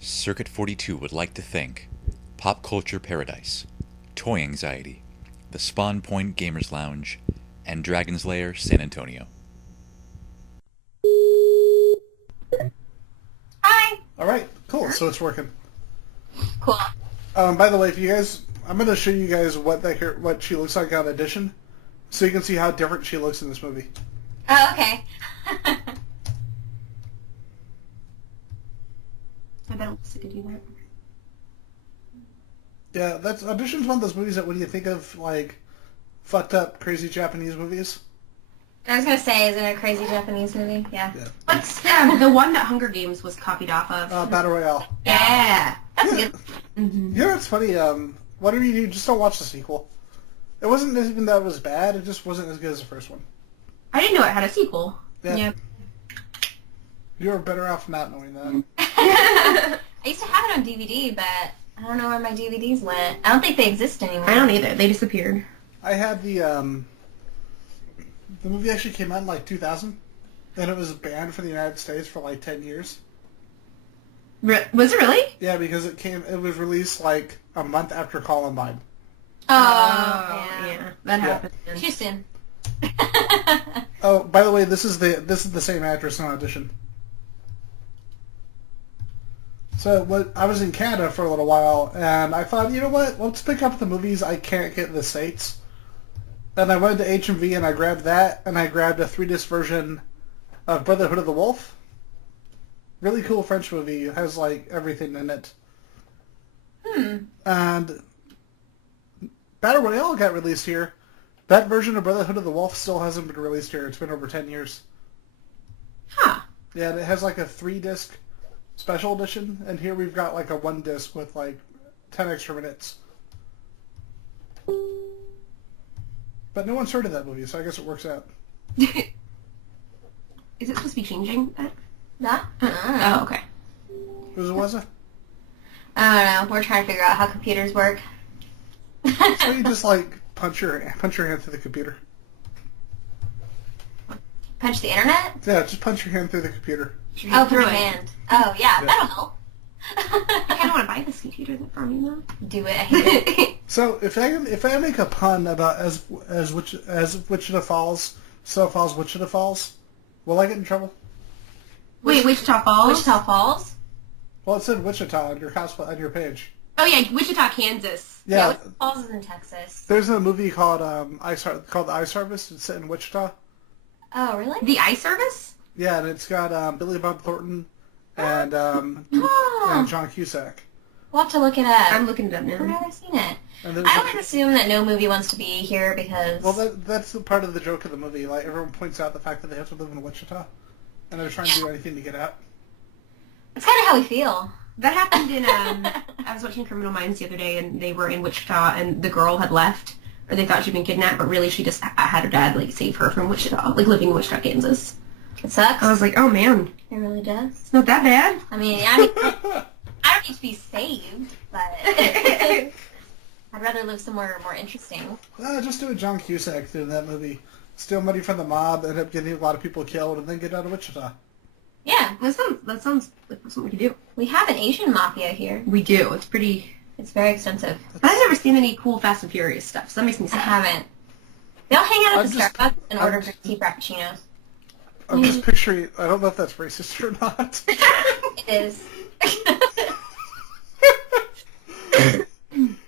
Circuit 42 would like to thank Pop Culture Paradise, Toy Anxiety, the Spawn Point Gamers Lounge, and Dragon's Lair San Antonio. Hi. All right, cool. So it's working. Cool. By the way, if you guys, I'm going to show you guys what she looks like on Edition, so you can see how different she looks in this movie. Oh, okay. I bet Alyssa could do that. Yeah, Audition's one of those movies that when you think of like fucked up, crazy Japanese movies. I was gonna say, is it a crazy Japanese movie? Yeah. What's the one that Hunger Games was copied off of? Battle Royale. Yeah, that's good. You know what's funny? Whatever you do, just don't watch the sequel. It wasn't even that it was bad. It just wasn't as good as the first one. I didn't know it had a sequel. Yeah. You were better off not knowing that. I used to have it on DVD, but I don't know where my DVDs went. I don't think they exist anymore. I don't either. They disappeared. I had the movie actually came out in like 2000, and it was banned for the United States for like 10 years. Was it really? Yeah, because it was released like a month after Columbine. Oh, yeah. That happened. Too soon. Oh, by the way, this is the same actress in Audition. So I was in Canada for a little while, and I thought, you know what? Let's pick up the movies I can't get in the States. And I went to HMV and I grabbed that, and I grabbed a 3-disc version of Brotherhood of the Wolf. Really cool French movie. It has like everything in it. And Battle Royale got released here. That version of Brotherhood of the Wolf still hasn't been released here. It's been over 10 years. Huh. Yeah, and it has like a 3-disc special edition, and here we've got like a 1-disc with like 10 extra minutes. But no one's heard of that movie, so I guess it works out. Is it supposed to be changing? That? Oh, okay. Whose was it? I don't know. We're trying to figure out how computers work. So you just like punch your hand through the computer. Punch the internet? Yeah, just punch your hand through the computer. Oh, through a hand. Oh, yeah, that'll help. I kind of want to buy this computer from you, though. Do it. I hate it. So if I make a pun about as Wichita Falls, so falls Wichita Falls, will I get in trouble? Wait, Wichita Falls? Wichita Falls? Well, it said Wichita on your page. Oh yeah, Wichita, Kansas. Yeah, Wichita Falls is in Texas. there's a movie called The Ice Harvest. It's set in Wichita. Oh, really? The Eye Service? Yeah, and it's got Billy Bob Thornton and Oh. and John Cusack. We'll have to look it up. I'm looking it up I've now. never seen it. And there's I always assume that no movie wants to be here because... well, that's the part of the joke of the movie. Like everyone points out the fact that they have to live in Wichita, and they're trying to do anything to get out. It's kind of how we feel. That happened in, I was watching Criminal Minds the other day, and they were in Wichita, and the girl had left, or they thought she'd been kidnapped, but really she just had her dad, like, save her from Wichita, like, living in Wichita, Kansas. It sucks. I was like, oh, man, It really does. it's not that bad. I mean, I don't need to be saved, but I'd rather live somewhere more interesting. Just do a John Cusack in that movie. Steal money from the mob, end up getting a lot of people killed, and then get out of Wichita. Yeah, That sounds like something we could do. we have an Asian mafia here. We do. It's pretty... It's very extensive. But I've never seen any cool Fast and Furious stuff, so that makes me I sad. haven't. They all hang out at the I'm just- Starbucks and order I'm green tea frappuccinos. I'm just picturing. I don't know if that's racist or not. It is.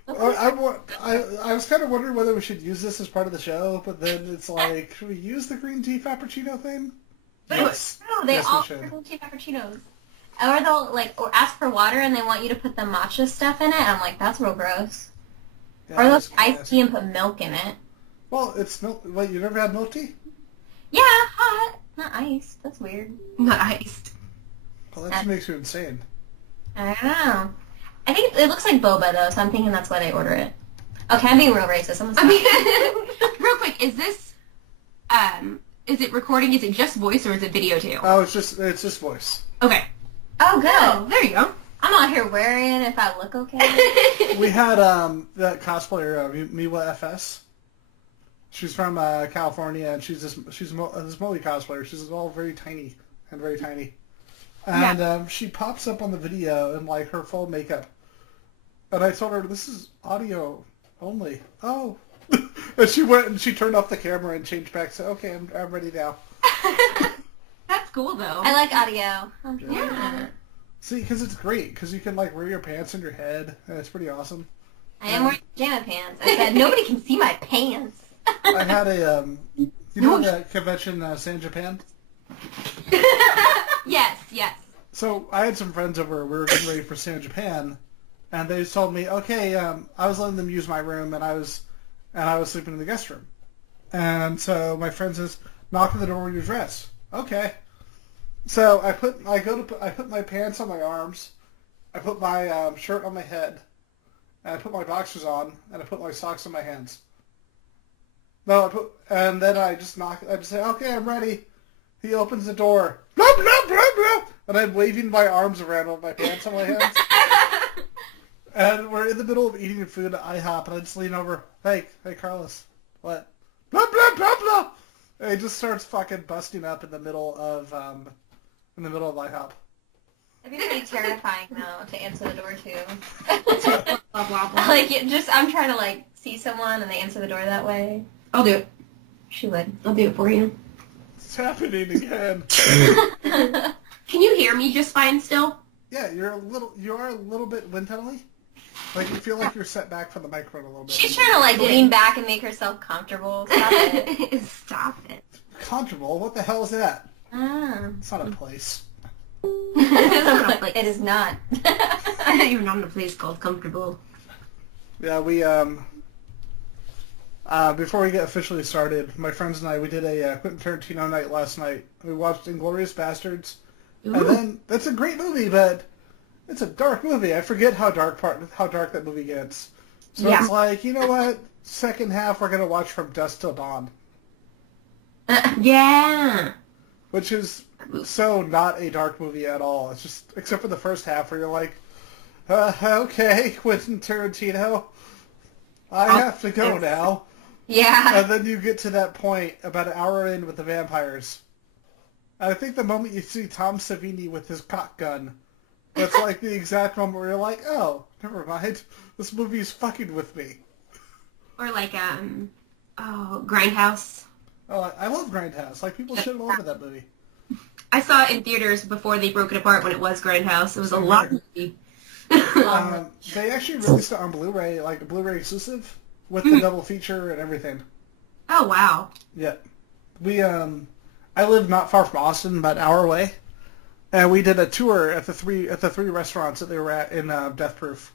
I was kind of wondering whether we should use this as part of the show, but then it's like, should we use the green tea frappuccino thing? Yes. No, they Yes, we all should. order green tea frappuccinos. Or they'll or ask for water and they want you to put the matcha stuff in it. And I'm like, that's real gross. Yeah, Or they'll that's iced nasty. tea and put milk in it. Well, it's milk. Wait, you never had milk tea? Yeah, hot, not iced. That's weird. Not iced. Well, that just makes you insane. I don't know. I think it looks like boba though, so I'm thinking that's why they order it. Okay, I'm being real racist. Someone's I mean, real quick, is it recording? Is it just voice or is it video too? Oh, it's just voice. Okay. oh, good. Oh, there you go. I'm out here wearing it if I look okay. We had that cosplayer Miwa FS. She's from California, and she's this Moe cosplayer. She's all very tiny and very tiny. And she pops up on the video in like her full makeup. And I told her, this is audio only. Oh. And she went and she turned off the camera and changed back. So, okay, I'm ready now. That's cool, though. I like audio. Yeah. See, because it's great. Because you can like wear your pants in your head. And it's pretty awesome. I am wearing pajama pants. I said, nobody can see my pants. I had a, you know the convention, San Japan? Yes. So I had some friends over. We were getting ready for San Japan. And they just told me, okay, I was letting them use my room, and I was sleeping in the guest room. And so my friend says, knock on the door with your dress. Okay. So I put my pants on my arms, I put my shirt on my head, and I put my boxers on, and I put my socks on my hands. And then I just knock. I just say, okay, I'm ready. He opens the door. Blah blah blah blah. And I'm waving my arms around with my pants on my hands. And we're in the middle of eating food at IHOP, and I just lean over. Hey, Carlos, what? Blah blah blah blah. And he just starts fucking busting up in the middle of IHOP. It'd be pretty terrifying though to answer the door too. Blah, blah, blah. Like I'm trying to like see someone and they answer the door that way. I'll do it. She would. I'll do it for you. It's happening again. Can you hear me just fine still? Yeah, you are a little bit wind tunnely. Like you feel like you're set back from the microphone a little bit. She's trying to like lean back and make herself comfortable. Stop it. Stop it. Comfortable? What the hell is that? Ah. It's not a place. It is not. You're not in a place called comfortable. Yeah, we before we get officially started, my friends and I, we did a Quentin Tarantino night last night. We watched Inglourious Bastards. Ooh. And then that's a great movie, but it's a dark movie. I forget how dark that movie gets. So Yeah. it's like, you know what? Second half we're gonna watch From Dusk Till Dawn, Yeah. which is so not a dark movie at all. It's just except for the first half where you're like, okay, Quentin Tarantino, I have to go now. Yeah. And then you get to that point about an hour in with the vampires. And I think the moment you see Tom Savini with his cock gun, that's like the exact moment where you're like, oh, never mind. This movie's fucking with me. Or like, Grindhouse. Oh, I love Grindhouse. Like, people shit all over that movie. I saw it in theaters before they broke it apart when it was Grindhouse. It was a lot movie. They actually released it on Blu-ray, like a Blu-ray exclusive, with the double feature and everything. Oh, wow. Yeah. I live not far from Austin, about an hour away. And we did a tour at the three restaurants that they were at in Death Proof.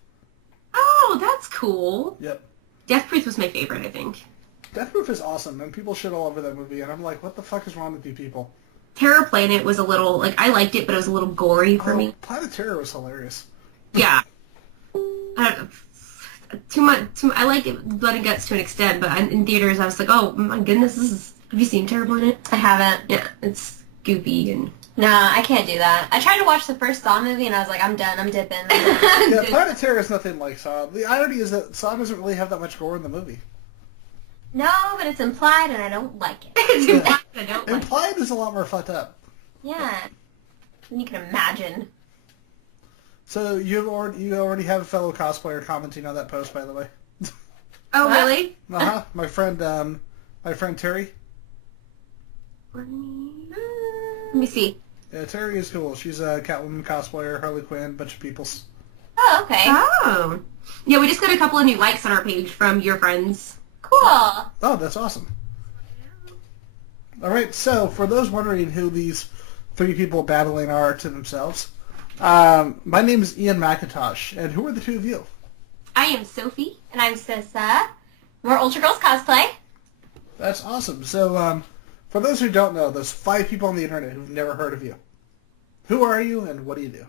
Oh, that's cool. Yep. Death Proof was my favorite, I think. Death Proof is awesome, and people shit all over that movie, and I'm like, what the fuck is wrong with you people? Terror Planet was a little, like, I liked it, but it was a little gory for me. Planet Terror was hilarious. Yeah. I don't know. Too much. I like it, blood and guts to an extent, but in theaters I was like, oh my goodness, have you seen Terror Planet? I haven't. Yeah, it's goopy and... Nah, I can't do that. I tried to watch the first Saw movie and I was like, I'm done, I'm dipping. Yeah, Planet Terror is nothing like Saw. The irony is that Saw doesn't really have that much gore in the movie. No, but it's implied and I don't like it. It's implied, I don't like it. Implied is a lot more fucked up. Yeah. And you can imagine. So you already have a fellow cosplayer commenting on that post, by the way. Oh, What? really? Uh-huh. My friend Terry. Let me see. Yeah, Terry is cool. She's a Catwoman cosplayer, Harley Quinn, bunch of peoples. Oh, okay. Oh. Yeah, we just got a couple of new likes on our page from your friends. Cool. Oh, that's awesome. All right, so for those wondering who these three people battling are to themselves, my name is Ian McIntosh, and who are the two of you? I am Sophie. And I'm Cissa. We're Ultra Girls Cosplay. That's awesome. So, for those who don't know, there's 5 people on the internet who've never heard of you. Who are you, and what do you do?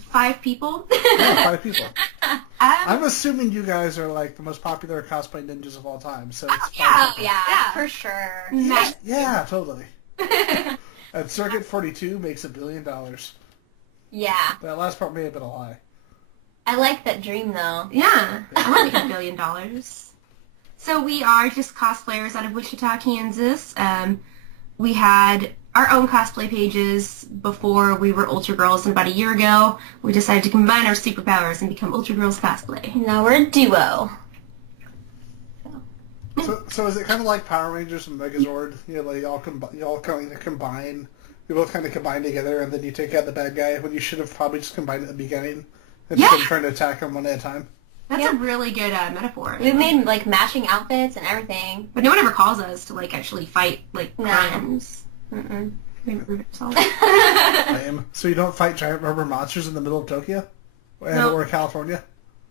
5 people. Yeah, 5 people. I'm assuming you guys are like the most popular cosplay ninjas of all time. So it's 5 Oh, people. yeah, for sure. Yeah, totally. And Circuit 42 makes $1 billion. Yeah. That last part may have been a lie. I like that dream, though. Yeah, I want to make $1 billion. So we are just cosplayers out of Wichita, Kansas. We had our own cosplay pages before we were Ultra Girls, and about a year ago, we decided to combine our superpowers and become Ultra Girls Cosplay. Now we're a duo. So is it kind of like Power Rangers and Megazord? You know, like y'all kind of combine. You both kind of combine together, and then you take out the bad guy when you should have probably just combined at the beginning instead of trying to attack him one at a time. That's a really good metaphor. We've made like matching outfits and everything. But no one ever calls us to like actually fight like No. crimes. Mm-mm. We prove ourselves. Lame. So you don't fight giant rubber monsters in the middle of Tokyo? Or California?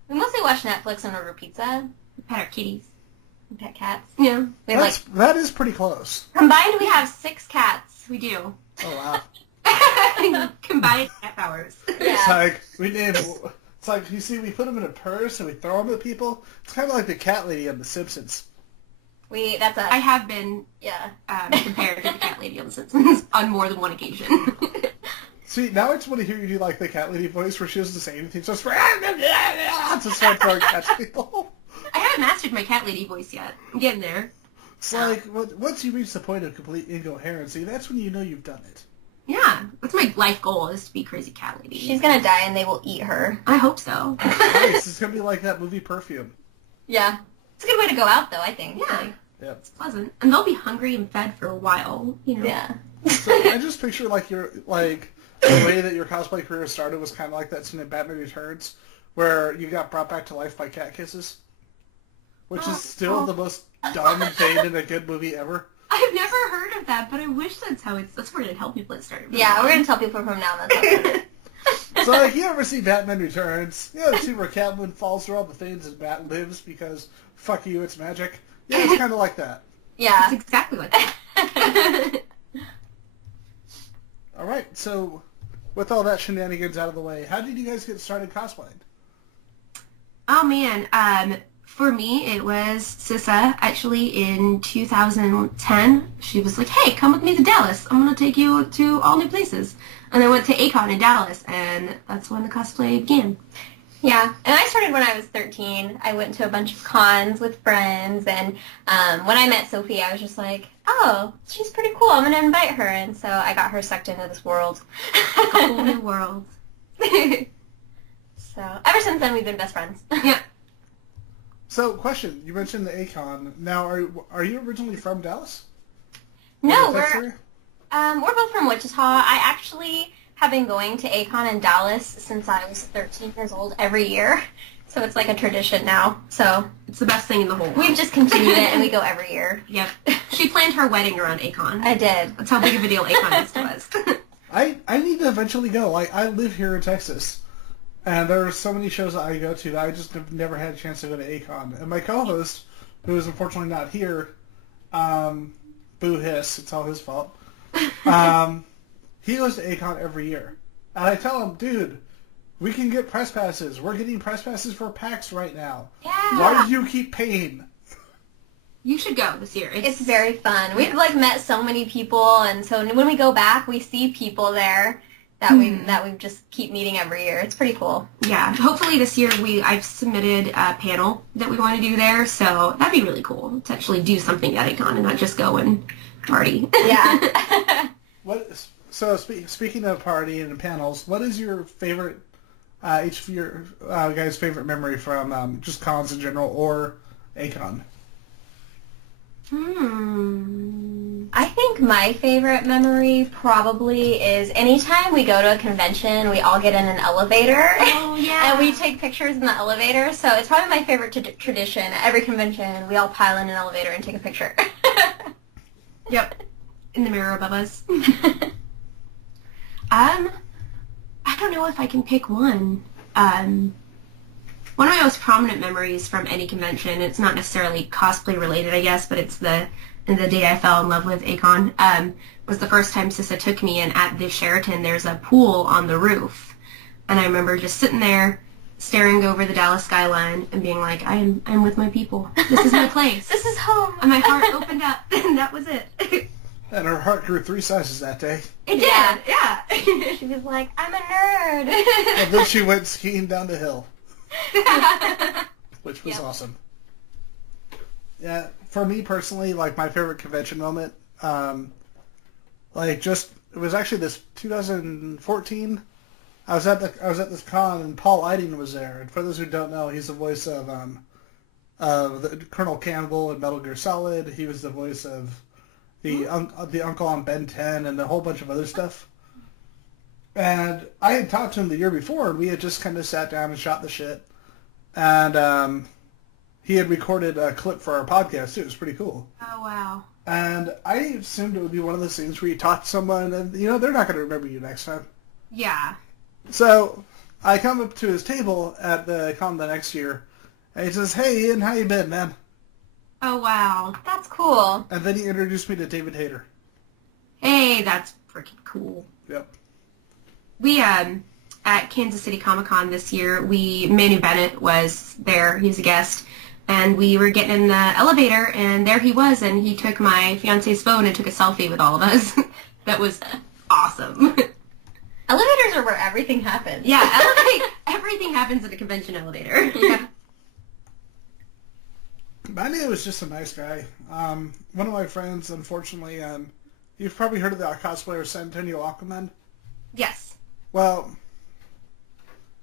We mostly watch Netflix and order pizza. We pet our kitties. And pet cats. Yeah. We have That is pretty close. combined we have 6 cats. We do. Oh, wow. Combined cat powers. It's Yeah. like, it's like, you see, we put them in a purse and we throw them at people. It's kind of like the cat lady on The Simpsons. That's us. I have been Yeah. compared to the cat lady on The Simpsons on more than one occasion. See, now I just want to hear you do like the cat lady voice where she doesn't say anything, just to start throwing cats at people. I haven't mastered my cat lady voice yet. I'm getting there. It's like, once you reach the point of complete incoherency, that's when you know you've done it. Yeah, that's my life goal, is to be crazy cat lady. She's gonna die and they will eat her. I hope so. Nice. It's going to be like that movie Perfume. Yeah. It's a good way to go out though, I think. Yeah. Like, Yep. It's pleasant. And they'll be hungry and fed for a while, you know. yeah. So I just picture like the way that your cosplay career started was kind of like that scene in Batman Returns, where you got brought back to life by cat kisses, which is still the most dumb thing in a good movie ever. I've never heard of that, but I wish that's where they'd help people get started. Yeah, we're gonna tell people from now on. That's So like, you ever see Batman Returns? You know the scene where Catwoman falls through all the things and Bat lives because fuck you, it's magic. Yeah, it's kind of like that. Yeah. It's exactly like that. All right, so with all that shenanigans out of the way, how did you guys get started cosplaying? Oh man, for me it was Cissa. Actually, in 2010, she was like, "Hey, come with me to Dallas. I'm gonna take you to all new places." And I went to A-Kon in Dallas, and that's when the cosplay began. Yeah, and I started when I was 13. I went to a bunch of cons with friends, and when I met Sophie, I was just like, oh, she's pretty cool. I'm going to invite her, and so I got her sucked into this world. A whole new world. So ever since then, we've been best friends. Yeah. So, question: you mentioned the A-Kon. Now, are you originally from Dallas? No, Or the Texas we're area? both from Wichita. I actually have been going to A-Kon in Dallas since I was 13 years old every year. So it's like a tradition now. So It's the best thing in the whole world. we've just continued it, and we go every year. Yep. She planned her wedding around A-Kon. I did. That's how big of a deal A-Kon is to us. I need to eventually go. Like, I live here in Texas, and there are so many shows that I go to that I just have never had a chance to go to A-Kon. And my co-host, who is unfortunately not here, boo hiss, it's all his fault. He goes to A-Kon every year. And I tell him, dude, we can get press passes. We're getting press passes for PAX right now. Yeah. Why do you keep paying? You should go this year. It's very fun. We've like met so many people, and so when we go back, we see people there that we just keep meeting every year. It's pretty cool. Yeah, hopefully this year I've submitted a panel that we want to do there, so that'd be really cool to actually do something at A-Kon and not just go and party. Yeah. So speaking of party and panels, what is your favorite, each of your guys' favorite memory from just cons in general or A-Kon? I think my favorite memory probably is anytime we go to a convention, we all get in an elevator. Oh, yeah. And we take pictures in the elevator. So it's probably my favorite tradition. At every convention, we all pile in an elevator and take a picture. Yep. In the mirror above us. I don't know if I can pick one. One of my most prominent memories from any convention, it's not necessarily cosplay related, I guess, but it's the day I fell in love with A-Kon, was the first time Cissa took me, and at the Sheraton there's a pool on the roof. And I remember just sitting there, staring over the Dallas skyline and being like, I'm with my people. This is my place. This is home. And my heart opened up, and that was it. And her heart grew 3 sizes that day. It did, yeah. She was like, I'm a nerd. And then she went skiing down the hill, which was awesome. Yeah, for me personally, like my favorite convention moment Like it was actually this 2014. I was at this con and Paul Eiding was there. And for those who don't know, he's the voice of the Colonel Campbell in Metal Gear Solid. He was the voice of the uncle on Ben 10 and a whole bunch of other stuff. And I had talked to him the year before, and we had just kind of sat down and shot the shit. And he had recorded a clip for our podcast too. It was pretty cool. Oh wow. And I assumed it would be one of those things where you talk to someone and, they're not going to remember you next time. Yeah. So I come up to his table at the con the next year, and he says, "Hey, Ian, how you been, man?" Oh wow. That's cool. And then he introduced me to David Hayter. Hey, that's freaking cool. Yep. We, at Kansas City Comic-Con this year, Manu Bennett was there. He was a guest. And we were getting in the elevator, and there he was, and he took my fiance's phone and took a selfie with all of us. That was awesome. Elevators are where everything happens. Yeah, everything happens in a convention elevator. Yeah. Manu was just a nice guy. One of my friends, unfortunately, you've probably heard of the cosplayer San Antonio Aquaman. Yes. Well,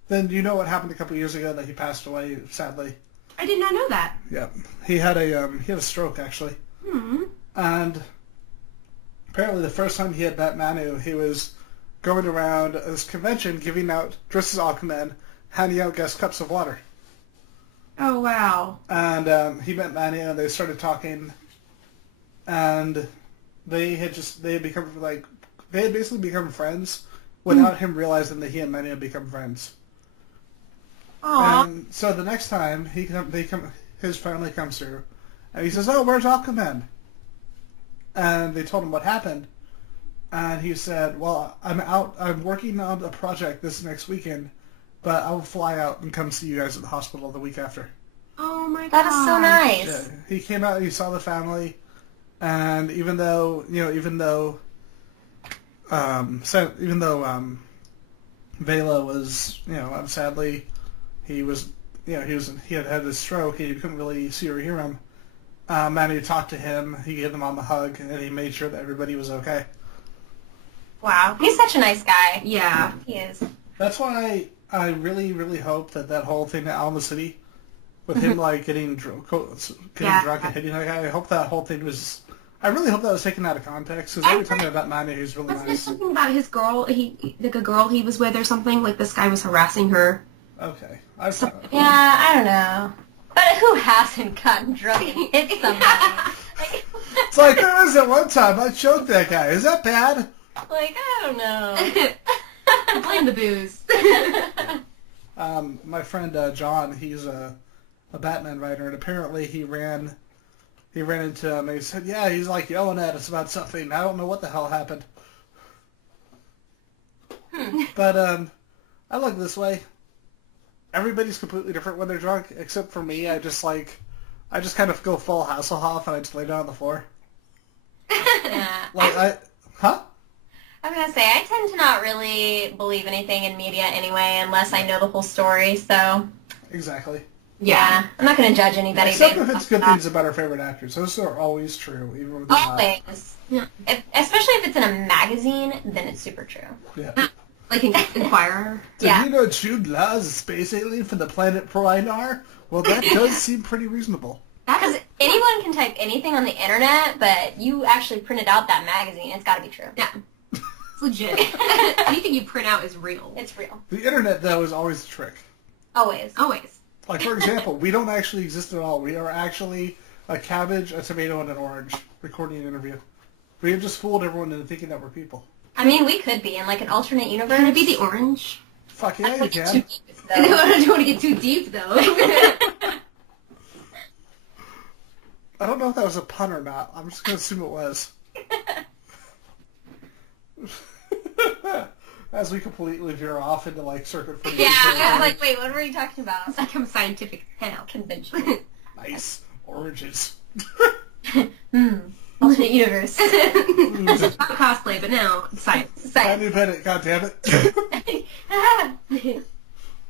then you know what happened a couple years ago that he passed away, sadly. I did not know that. Yep. He had a stroke, actually. Hmm. And apparently the first time he had met Manu, he was going around this convention giving out, dressed as Aquaman, handing out guest cups of water. Oh, wow. And he met Manu, and they started talking, and they had basically become friends without him realizing that he and Manu had become friends. Aww. And so the next time his family comes through, and he says, "Oh, where's Aquaman?" And they told him what happened, and he said, "Well, I'm working on a project this next weekend, but I'll fly out and come see you guys at the hospital the week after." Oh my god. That is so nice. Yeah, he came out, he saw the family, and even though Vela was, sadly, he had had a stroke. He couldn't really see or hear him. Manu talked to him. He gave him a hug, and he made sure that everybody was okay. Wow. He's such a nice guy. Yeah. He is. That's why I really, really hope that whole thing at Alma City, with him getting drunk and hitting that guy. I hope that whole thing was. I really hope that was taken out of context, because every time about Manu, he's really Wasn't there nice. something about his girl, a girl he was with or something? Like this guy was harassing her? Okay. Yeah, I don't know. But who hasn't gotten drunk and hit somebody? It's like, there was that one time I choked that guy. Is that bad? I don't know. Blame the booze. My friend John, he's a Batman writer, and apparently he ran into him, and he said, "Yeah, he's yelling at us about something. I don't know what the hell happened." But I look this way. Everybody's completely different when they're drunk, except for me. I just kind of go full Hasselhoff, and I just lay down on the floor. Yeah. Huh? I'm going to say, I tend to not really believe anything in media anyway, unless I know the whole story, so... Exactly. Yeah. I'm not going to judge anybody. Except if it's good things about our favorite actors. Those are always true, even when they're not. Always. Yeah. Especially if it's in a magazine, then it's super true. Yeah. Like an Inquirer? Yeah. Did you know Jude Law is a space alien from the planet Prynar? Well, that does seem pretty reasonable. Because anyone can type anything on the internet, but you actually printed out that magazine. It's got to be true. Yeah. It's legit. Anything you print out is real. It's real. The internet, though, is always a trick. Always. Always. Like, for example, we don't actually exist at all. We are actually a cabbage, a tomato, and an orange recording an interview. We have just fooled everyone into thinking that we're people. I mean, we could be in an alternate universe. Can it be the orange? Fuck yeah, you can. Too deep, though. I don't want to get too deep, though. I don't know if that was a pun or not. I'm just going to assume it was. As we completely veer off into, circuit for Yeah, I was like, wait, what were you talking about? It's like I'm scientific hell. Convention. Nice. Oranges. Alternate universe. It's not cosplay, but now science. Andy Bennett, goddammit.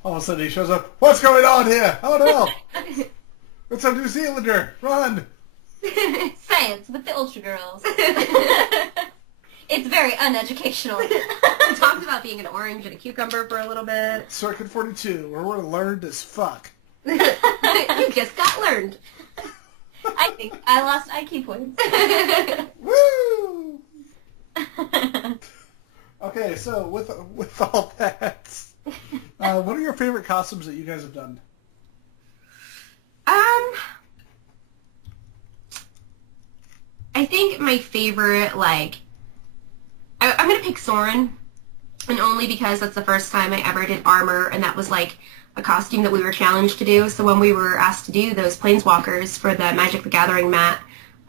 All of a sudden he shows up. What's going on here? Oh no! It's a New Zealander! Run! Science with the Ultra Girls. It's very uneducational. We talked about being an orange and a cucumber for a little bit. Circuit 42, where we're learned as fuck. You just got learned. I think I lost IQ points. Woo! Okay, so with all that, what are your favorite costumes that you guys have done? I think my favorite, like, I'm going to pick Soren, and only because that's the first time I ever did armor, and that was, like, a costume that we were challenged to do. So when we were asked to do those Planeswalkers for the Magic the Gathering mat,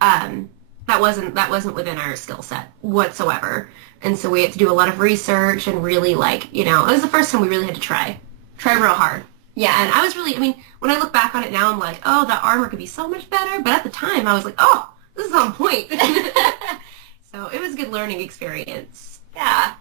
that wasn't within our skill set whatsoever. And so we had to do a lot of research and really, like, you know, it was the first time we really had to try real hard. Yeah. And I was really, I mean, when I look back on it now, I'm like, oh, that armor could be so much better. But at the time, I was like, oh, this is on point. So it was a good learning experience. Yeah.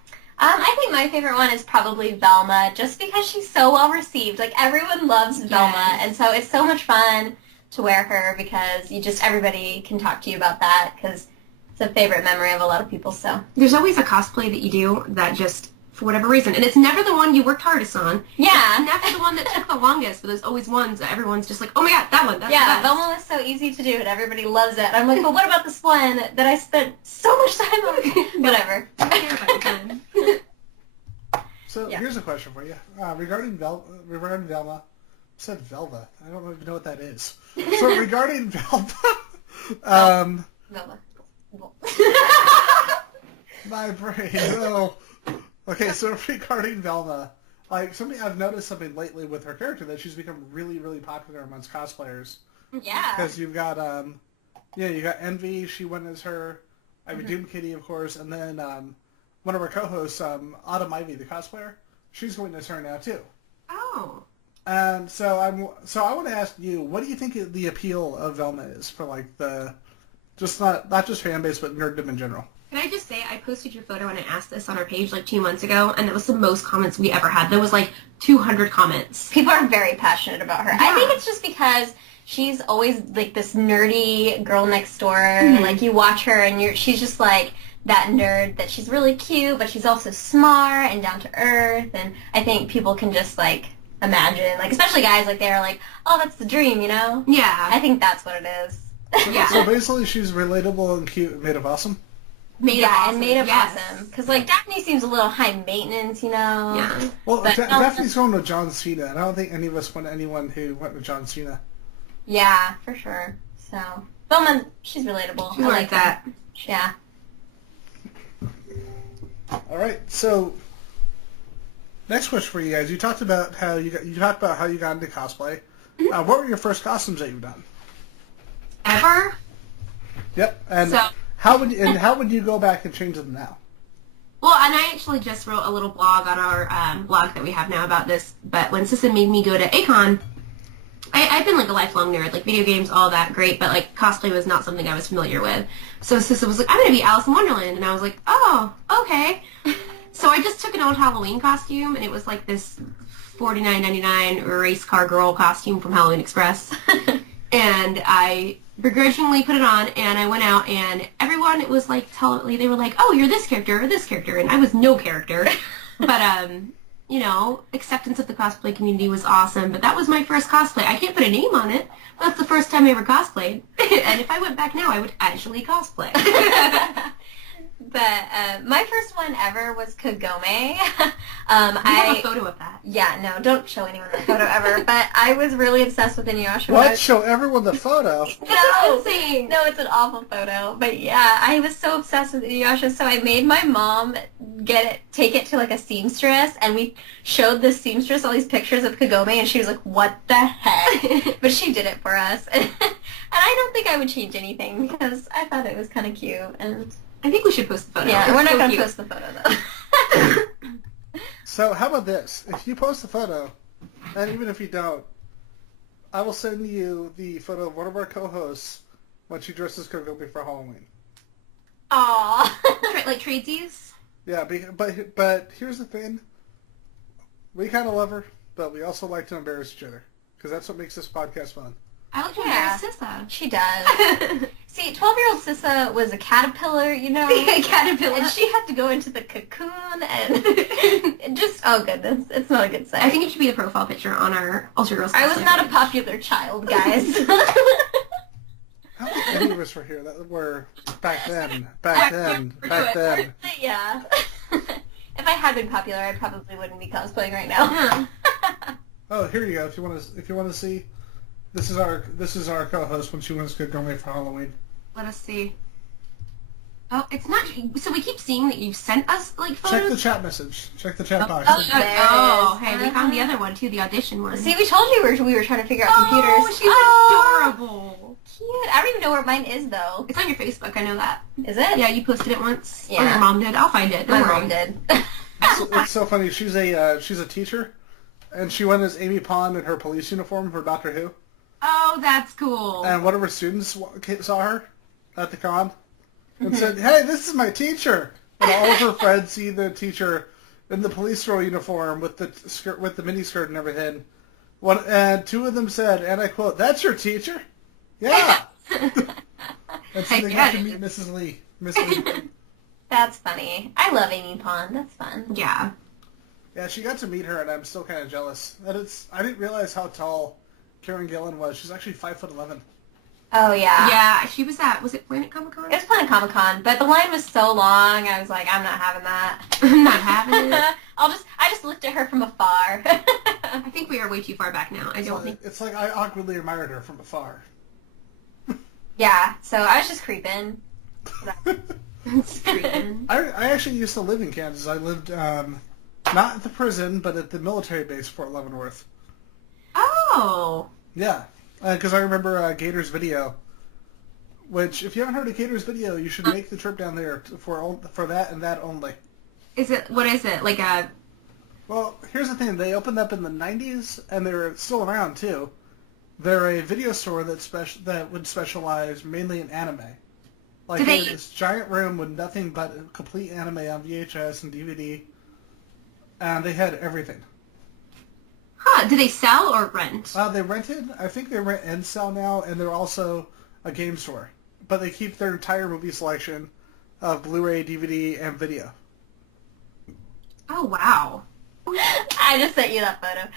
I think my favorite one is probably Velma, just because she's so well received. Like, everyone loves Velma, Yes. and so it's so much fun to wear her because everybody can talk to you about that because it's a favorite memory of a lot of people, so. There's always a cosplay that you do that just, for whatever reason, and it's never the one you worked hardest on. Yeah. It's never the one that took the longest, but there's always ones that everyone's just like, oh my god, that one, that's Yeah, the best. Velma was so easy to do, and everybody loves it. I'm like, but what about this one that I spent so much time on? Whatever. I don't care about the one. So Yeah. here's a question for you. Regarding Velma, I said Velva. I don't even know what that is. So regarding Velma, Velma. my brain. Oh. Okay, so regarding Velma, like I've noticed something lately with her character that she's become really, really popular amongst cosplayers. Yeah. Because you've got you got Envy. She went as her. I mean, Doom Kitty, of course, and then one of our co-hosts, Autumn Ivy, the cosplayer, she's going as her now too. Oh. And so I want to ask you, what do you think the appeal of Velma is for like the not just fan base but nerddom in general? Can I just say, I posted your photo and I asked this on our page like 2 months ago, and that was the most comments we ever had. There was like 200 comments. People are very passionate about her. Yeah. I think it's just because she's always like this nerdy girl next door. Mm-hmm. Like you watch her and she's just like that nerd that she's really cute, but she's also smart and down to earth. And I think people can just like imagine, like especially guys, like they're like, oh, that's the dream, you know? Yeah. I think that's what it is. Yeah. So basically, she's relatable and cute and made of awesome. Made of awesome. And made of Yes. awesome. Because like Daphne seems a little high maintenance, you know? Yeah. Well, But- Daphne's going with John Cena, and I don't think any of us want anyone who went with John Cena. Yeah, for sure. So Velma, she's relatable. She I like that. her. Yeah. All right, so next question for you guys. You talked about how you got into cosplay. Mm-hmm. What were your first costumes that you've done? Ever? Yep. And So- how would you go back and change them now? Well, and I actually just wrote a little blog on our blog that we have now about this, but when Cissa made me go to A-Kon, I've been like a lifelong nerd, like video games, all that, great, but like cosplay was not something I was familiar with. So Cissa was like, I'm going to be Alice in Wonderland, and I was like, oh, okay. So I just took an old Halloween costume, and it was like this $49.99 race car girl costume from Halloween Express. And I begrudgingly put it on, and I went out, and everyone, it was like, they were like, oh, you're this character or this character, and I was no character. But, you know, acceptance of the cosplay community was awesome, but that was my first cosplay. I can't put a name on it, but that's the first time I ever cosplayed. And if I went back now, I would actually cosplay. But my first one ever was Kagome. I have a photo of that. Yeah, no, don't show anyone that photo ever. But I was really obsessed with Inuyasha. when I What? was- Show everyone the photo. No, insane. no, it's an awful photo. But yeah, I was so obsessed with Inuyasha, so I made my mom take it to like a seamstress, and we showed the seamstress all these pictures of Kagome, and she was like, "What the heck?" But she did it for us, and I don't think I would change anything because I thought it was kind of cute. And I think we should post the photo. yeah, It's we're not so gonna cute. post the photo though. So how about this? If you post a photo, and even if you don't, I will send you the photo of one of our co-hosts when she dresses Kagome for Halloween. Aww. Like tradesies? Yeah, but here's the thing. We kind of love her, but we also like to embarrass each other because that's what makes this podcast fun. I like to Yeah. embarrass Cissa. She does. See, 12-year-old Cissa was a caterpillar, you know? A caterpillar. And she had to go into the cocoon and just, oh goodness, it's not a good sight. I think it should be the profile picture on our Ultra Girls. I was not a popular child, guys. How many of us were here that were back then? Back then. Yeah. If I had been popular, I probably wouldn't be cosplaying right now. Oh, here you go. If you want to see, this is our co-host when she wants to go away for Halloween. Let us see. Oh, it's not. So we keep seeing that you sent us like photos. Check the chat message. Check the chat box. Hey, we found the other one too, the audition one. See, we told you we were trying to figure out computers. Oh, she's adorable. Cute. I don't even know where mine is though. It's on your Facebook. I know that. Is it? Yeah, you posted it once. Yeah. Or your mom did. I'll find it. My mom did. It's so funny. She's a teacher, and she went as Amy Pond in her police uniform for Doctor Who. Oh, that's cool. And one of her students saw her at the con and said, "Hey, this is my teacher." And all of her friends see the teacher in the police role uniform with the skirt, with the mini skirt and everything. And two of them said, and I quote, "That's your teacher?" Yeah. And so they got to meet Mrs. Lee. Miss Lee. That's funny. I love Amy Pond. That's fun. Yeah. Yeah, she got to meet her, and I'm still kind of jealous. I didn't realize how tall Karen Gillan was. She's actually 5'11". Oh yeah. Yeah, she was at. Was it Planet Comic Con? It was Planet Comic Con, but the line was so long. I was like, I'm not having that. I'm not having it. I just looked at her from afar. I think we are way too far back now. I don't think. It's like I awkwardly admired her from afar. Yeah. So I was just creeping. I actually used to live in Kansas. I lived not at the prison, but at the military base, Fort Leavenworth. Oh. Yeah, because I remember Gator's Video, which if you haven't heard of Gator's Video, you should make the trip down there for that and that only. What is it? Like a... Well, here's the thing. They opened up in the 90s, and they're still around, too. They're a video store that would specialize mainly in anime. Like, they had this giant room with nothing but complete anime on VHS and DVD, and they had everything. Huh, do they sell or rent? They rented. I think they rent and sell now, and they're also a game store. But they keep their entire movie selection of Blu-ray, DVD, and video. Oh, wow. I just sent you that photo.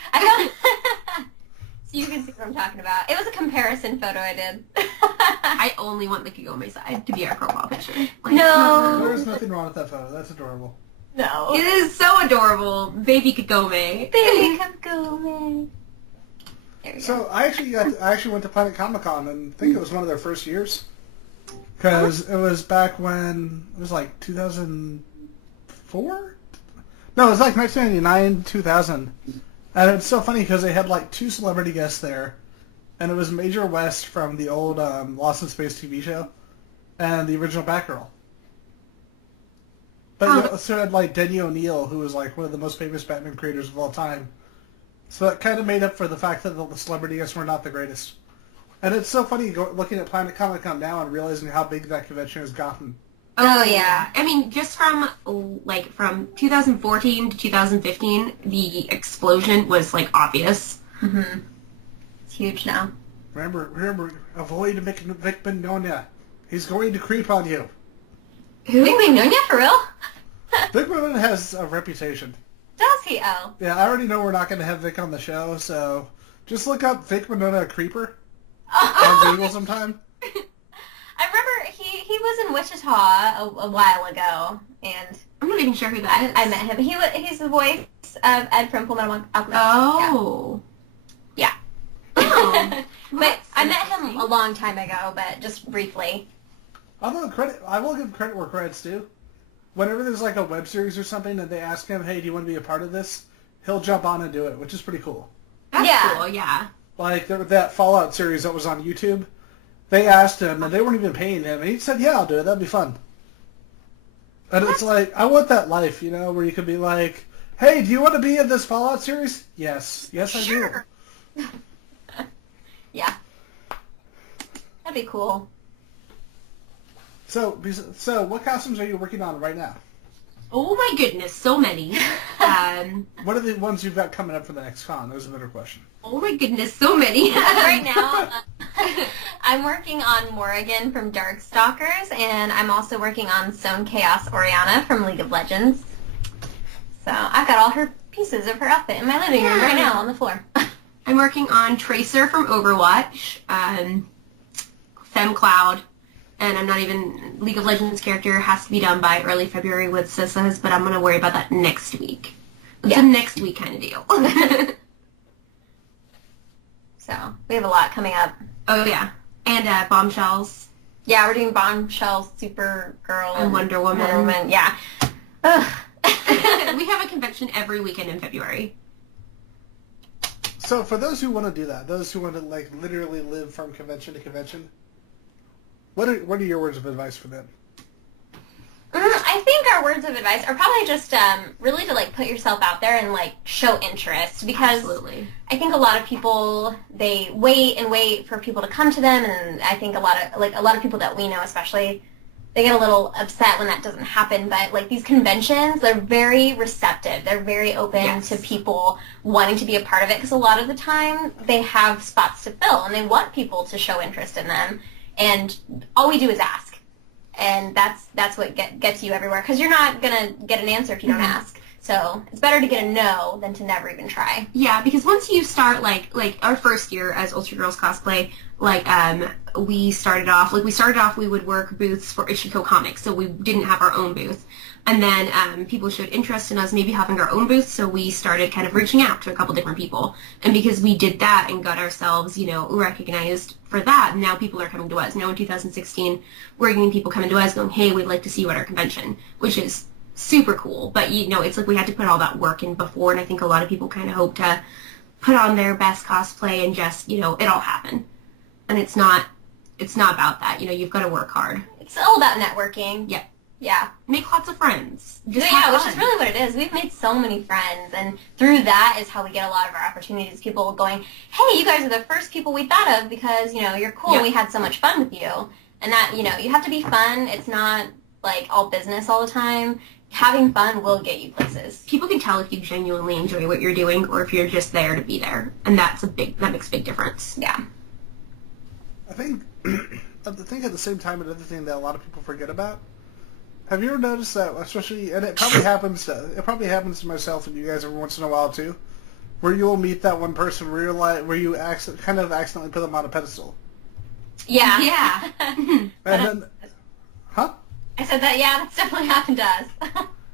So you can see what I'm talking about. It was a comparison photo I did. I only want the Kagome side to be our profile picture. Like, No. There's nothing wrong with that photo. That's adorable. No. It is so adorable. Baby Kagome. Baby Kagome. There we So go. I actually went to Planet Comic Con, and I think it was one of their first years. Because it was back when, it was like 2004? No, it was like 1999, 2000. And it's so funny because they had like two celebrity guests there. And it was Major West from the old Lost in Space TV show and the original Batgirl. But you also had like Denny O'Neil, who was like one of the most famous Batman creators of all time. So it kind of made up for the fact that the celebrity guests were not the greatest. And it's so funny looking at Planet Comic Con now and realizing how big that convention has gotten. Oh, yeah. I mean, just from 2014 to 2015, the explosion was, like, obvious. Mm-hmm. It's huge now. Remember, avoid Vic Mignogna. He's going to creep on you. Who? Vic Mignogna, for real? Vic Mignogna has a reputation. Does he? Oh. Yeah, I already know we're not going to have Vic on the show, so just look up Vic Mignogna Creeper on Google sometime. I remember he was in Wichita a while ago, and I'm not even sure who that is. I met him. He's the voice of Ed from Fullmetal Alchemist. Oh. Yeah. Oh. But I met him a long time ago, but just briefly. I will give credit where credit's due. Whenever there's like a web series or something and they ask him, hey, do you want to be a part of this? He'll jump on and do it, which is pretty cool. That's Yeah. cool, yeah. Like that Fallout series that was on YouTube. They asked him, and they weren't even paying him, and he said, yeah, I'll do it. That'd be fun. And it's like, I want that life, you know, where you could be like, hey, do you want to be in this Fallout series? Yes. Yes, I do. Yeah. That'd be cool. So what costumes are you working on right now? Oh my goodness, so many. What are the ones you've got coming up for the next con? That was a better question. Oh my goodness, so many. Right now, I'm working on Morrigan from Darkstalkers, and I'm also working on Stone Chaos Oriana from League of Legends. So I've got all her pieces of her outfit in my living room right now on the floor. I'm working on Tracer from Overwatch, FemCloud, and I'm not even... League of Legends character has to be done by early February with Cissa's, but I'm going to worry about that next week. It's a next week kind of deal. So we have a lot coming up. Oh, yeah. And Bombshells. Yeah, we're doing Bombshell, Supergirl, And Wonder Woman. Yeah. Ugh. We have a convention every weekend in February. So for those who want to do that, those who want to like literally live from convention to convention, what are your words of advice for them? I think our words of advice are probably just really to like put yourself out there and like show interest, because Absolutely. I think a lot of people, they wait and wait for people to come to them, and I think a lot of people that we know especially, they get a little upset when that doesn't happen. But like these conventions, they're very receptive. They're very open to people wanting to be a part of it, because a lot of the time they have spots to fill and they want people to show interest in them. And all we do is ask. And that's what gets you everywhere, because you're not going to get an answer if you don't ask. So it's better to get a no than to never even try. Yeah, because once you start, like our first year as Ultra Girls Cosplay, we started off, we would work booths for Ishiko Comics, so we didn't have our own booth. And then people showed interest in us maybe having our own booth, so we started kind of reaching out to a couple different people. And because we did that and got ourselves, recognized for that, now people are coming to us. Now in 2016, we're getting people coming to us going, hey, we'd like to see you at our convention, which is super cool. But, it's like we had to put all that work in before, and I think a lot of people kind of hope to put on their best cosplay and just, it all happen. And it's not about that. You've got to work hard. It's all about networking. Yeah. Yeah. Make lots of friends. Just yeah, which is really what it is. We've made so many friends, and through that is how we get a lot of our opportunities. People going, hey, you guys are the first people we thought of because, you're cool and we had so much fun with you. And that, you have to be fun. It's not, like, all business all the time. Having fun will get you places. People can tell if you genuinely enjoy what you're doing or if you're just there to be there. And that makes a big difference. Yeah. I think at the same time, another thing that a lot of people forget about. Have you ever noticed that, especially, and it probably happens to myself and you guys every once in a while too, where you'll meet that one person where you kind of accidentally put them on a pedestal. Yeah. Yeah. And then, huh? I said that. Yeah, that's definitely happened to us.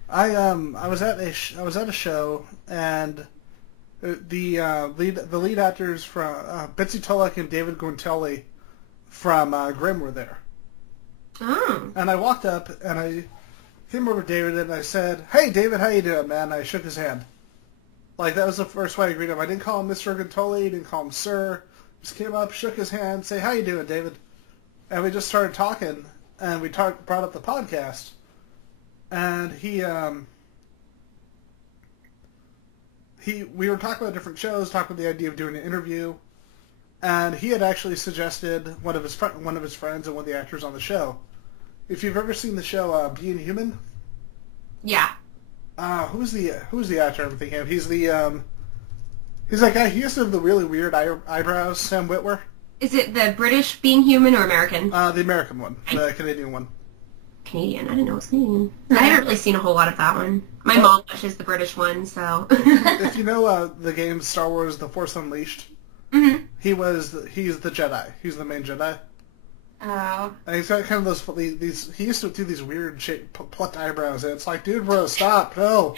I was at a show, and the lead actors from Betsy Tulloch and David Guantelli from Grimm were there. Oh. And I walked up and I came over to David and I said, "Hey, David, how you doing, man?" I shook his hand. Like, that was the first way I greeted him. I didn't call him Mr. Guantelli, didn't call him Sir. Just came up, shook his hand, say, "How you doing, David?" And we just started talking, and we brought up the podcast. And we were talking about different shows, talking about the idea of doing an interview, and he had actually suggested one of his friends and one of the actors on the show. If you've ever seen the show Being Human, Yeah. who's the actor I'm thinking of? He's that guy. He used to have the really weird eyebrows. Sam Witwer. Is it the British Being Human or American? The American one, the Canadian one. Canadian. I didn't know it was Canadian. I haven't really seen a whole lot of that one. My mom watches the British one, so. If you know the game Star Wars: The Force Unleashed, Mm-hmm. he's the Jedi. He's the main Jedi. Oh. And he's got kind of these. He used to do these weird plucked eyebrows, and it's like, dude, bro, stop, no.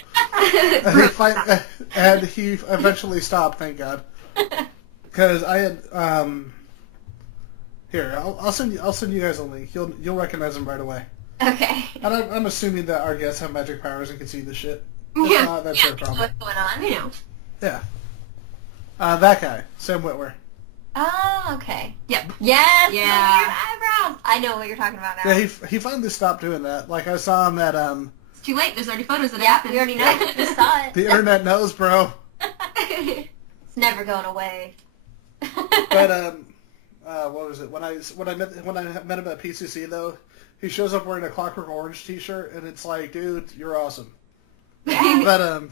And he eventually stopped, thank God. Because I had here, I'll send you guys a link. You'll recognize him right away. Okay. And I'm assuming that our guests have magic powers and can see the shit. If Yeah. not, that's their problem. What's going on? I know. Yeah. That guy, Sam Witwer. Oh, okay. Yep. Yes. Yeah. The weird eyebrows. I know what you're talking about now. Yeah, he finally stopped doing that. Like, I saw him at It's too late. There's already photos of it. Yeah, we already know. We saw it. the internet knows, bro. It's never going away. But what was it? When I met him at PCC though, he shows up wearing a Clockwork Orange T-shirt, and it's like, dude, you're awesome. But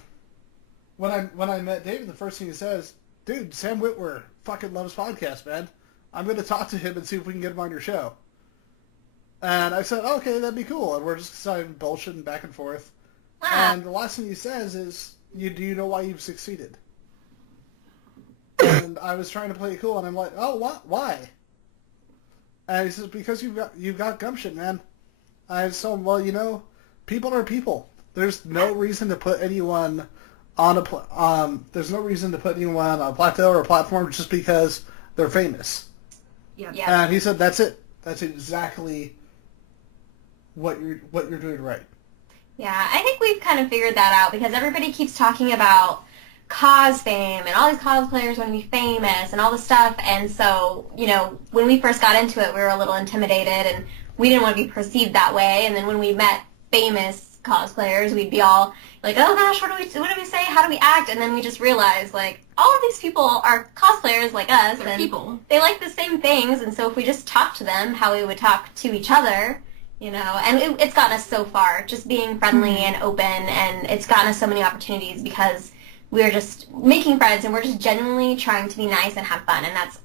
when I met David, the first thing he says, dude, Sam Witwer fucking loves podcasts, man. I'm going to talk to him and see if we can get him on your show. And I said, okay, that'd be cool. And we're just starting bullshitting back and forth. Ah. And the last thing he says is, do you know why you've succeeded? And I was trying to play it cool, and I'm like, oh, what? Why? And he says, because you've got gumption, man. I told him, well, you know, people are people. There's no reason to put anyone on there's no reason to put anyone on a plateau or a platform just because they're famous. Yeah. And he said, that's it. That's exactly what you're doing right. Yeah, I think we've kind of figured that out because everybody keeps talking about cos fame and all these cosplayers want to be famous and all this stuff. And so, you know, when we first got into it, we were a little intimidated and we didn't want to be perceived that way. And then when we met famous cosplayers, we'd be all like, oh gosh, what do we say? How do we act? And then we just realized, like, all of these people are cosplayers like us. They're and people. They They like the same things. And so if we just talk to them how we would talk to each other, you know, and it's gotten us so far, just being friendly and open, and it's gotten us so many opportunities because we're just making friends and we're just genuinely trying to be nice and have fun, and that's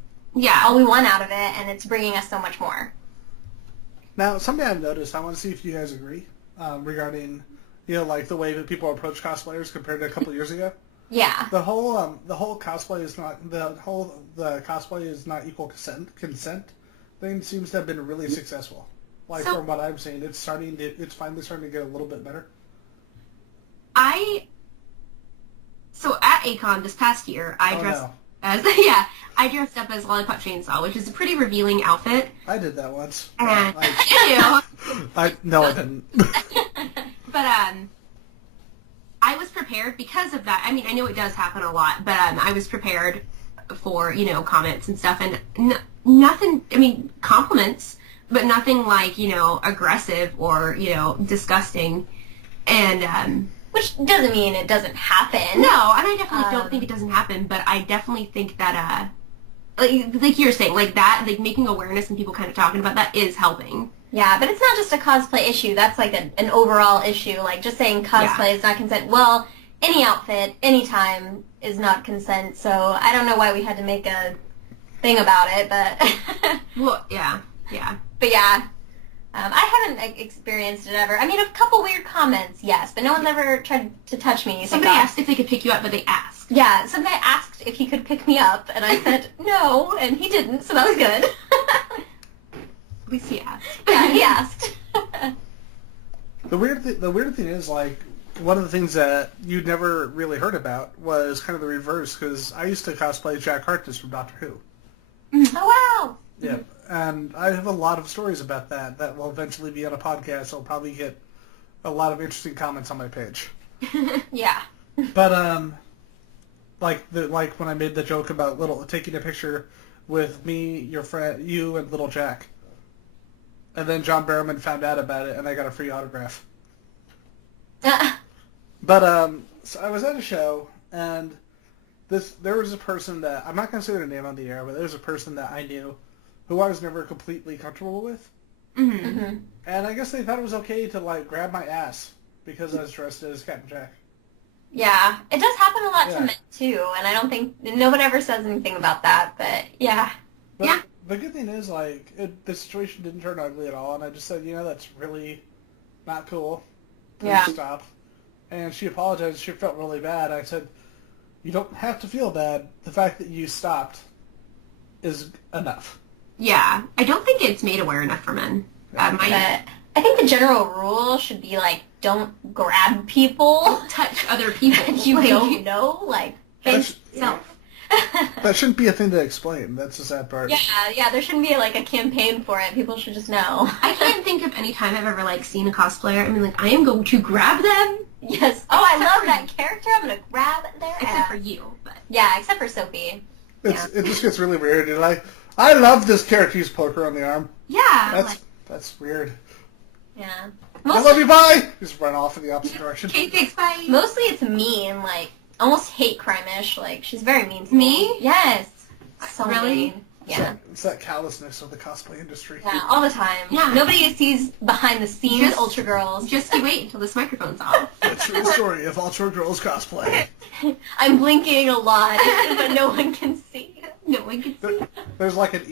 all we want out of it, and it's bringing us so much more. Now, something I've noticed, I want to see if you guys agree, regarding, you know, like the way that people approach cosplayers compared to a couple years ago. Yeah. The whole cosplay is not the cosplay is not equal consent thing seems to have been really successful. Like, from what I'm seeing, it's finally starting to get a little bit better. So at ACON this past year, I dressed up as Lollipop Chainsaw, which is a pretty revealing outfit. I did that once. And I didn't. But I was prepared because of that. I mean, I know it does happen a lot, but I was prepared for, you know, comments and stuff, and nothing. I mean, compliments. But nothing like, you know, aggressive or, you know, disgusting. And, which doesn't mean it doesn't happen. No, and I definitely don't think it doesn't happen, but I definitely think that, like you're saying, like that, like making awareness and people kind of talking about that is helping. Yeah, but it's not just a cosplay issue. That's like an overall issue. Like just saying cosplay is not consent. Well, any outfit, anytime is not consent, so I don't know why we had to make a thing about it, but... Well, yeah. But yeah, I haven't experienced it ever. I mean, a couple weird comments, yes, but no one's ever tried to touch me. Somebody asked if they could pick you up, but they asked. Yeah, somebody asked if he could pick me up, and I said no, and he didn't, so that was good. At least he asked. Yeah, he asked. The weird thing is, like, one of the things that you never really heard about was kind of the reverse, because I used to cosplay Jack Harkness from Doctor Who. Oh, wow. Yeah, and I have a lot of stories about that will eventually be on a podcast. I'll probably get a lot of interesting comments on my page. Yeah. But like when I made the joke about taking a picture with me, your friend, you, and little Jack, and then John Barrowman found out about it, and I got a free autograph. But so I was at a show, and there was a person that I'm not going to say their name on the air, but there was a person that I knew who I was never completely comfortable with. Mm-hmm. Mm-hmm. And I guess they thought it was okay to, like, grab my ass because I was dressed as Captain Jack. Yeah, it does happen a lot to men, too, and I don't think, no one ever says anything about that, but yeah. But the good thing is, like, the situation didn't turn ugly at all, and I just said, you know, that's really not cool. Please stop. And she apologized. She felt really bad. I said, you don't have to feel bad. The fact that you stopped is enough. Yeah, I don't think it's made aware enough for men. I think the general rule should be, like, don't grab people. Don't touch other people. You don't know, like, face yourself. That shouldn't be a thing to explain. That's the sad part. Yeah, there shouldn't be, like, a campaign for it. People should just know. I can't think of any time I've ever, like, seen a cosplayer. I mean, like, I am going to grab them. Yes. Oh, I love that character. I'm going to grab their ass. Except for you. But. Yeah, except for Sophie. It just gets really weird. You're like, I love this character. You poke her on the arm. Yeah. That's weird. Yeah. I love you, bye! Just run off in the opposite direction. Okay, thanks, bye. Mostly it's mean, like, almost hate crime-ish. Like, she's very mean to me. Yes. So really? Mean. Yeah. It's that callousness of the cosplay industry. Yeah, all the time. Yeah. Nobody sees behind the scenes Ultra Girls. Just you wait until this microphone's off. The true story of Ultra Girls cosplay. I'm blinking a lot, but no one can see. No one can see. There's like an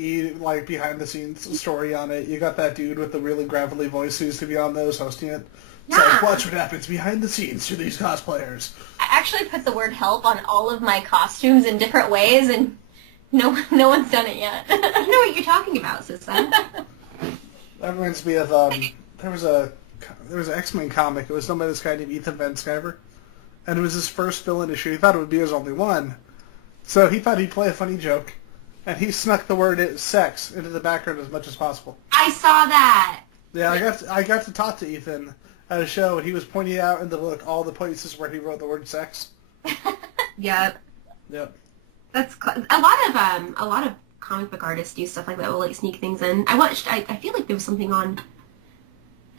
behind the scenes story on it. You got that dude with the really gravelly voice who used to be on those hosting it. It's Yeah. like, watch what happens behind the scenes to these cosplayers. I actually put the word help on all of my costumes in different ways, and no one's done it yet. I know what you're talking about, Cissa. That reminds me of there was an X-Men comic. It was done by this guy named Ethan Van Sciver, and it was his first villain issue. He thought it would be his only one, so he thought he'd play a funny joke, and he snuck the word sex into the background as much as possible. I saw that. Yeah, I got to talk to Ethan at a show, and he was pointing out in the book all the places where he wrote the word sex. Yep. Yep. That's a lot of comic book artists do stuff like that. Will like sneak things in. I feel like there was something on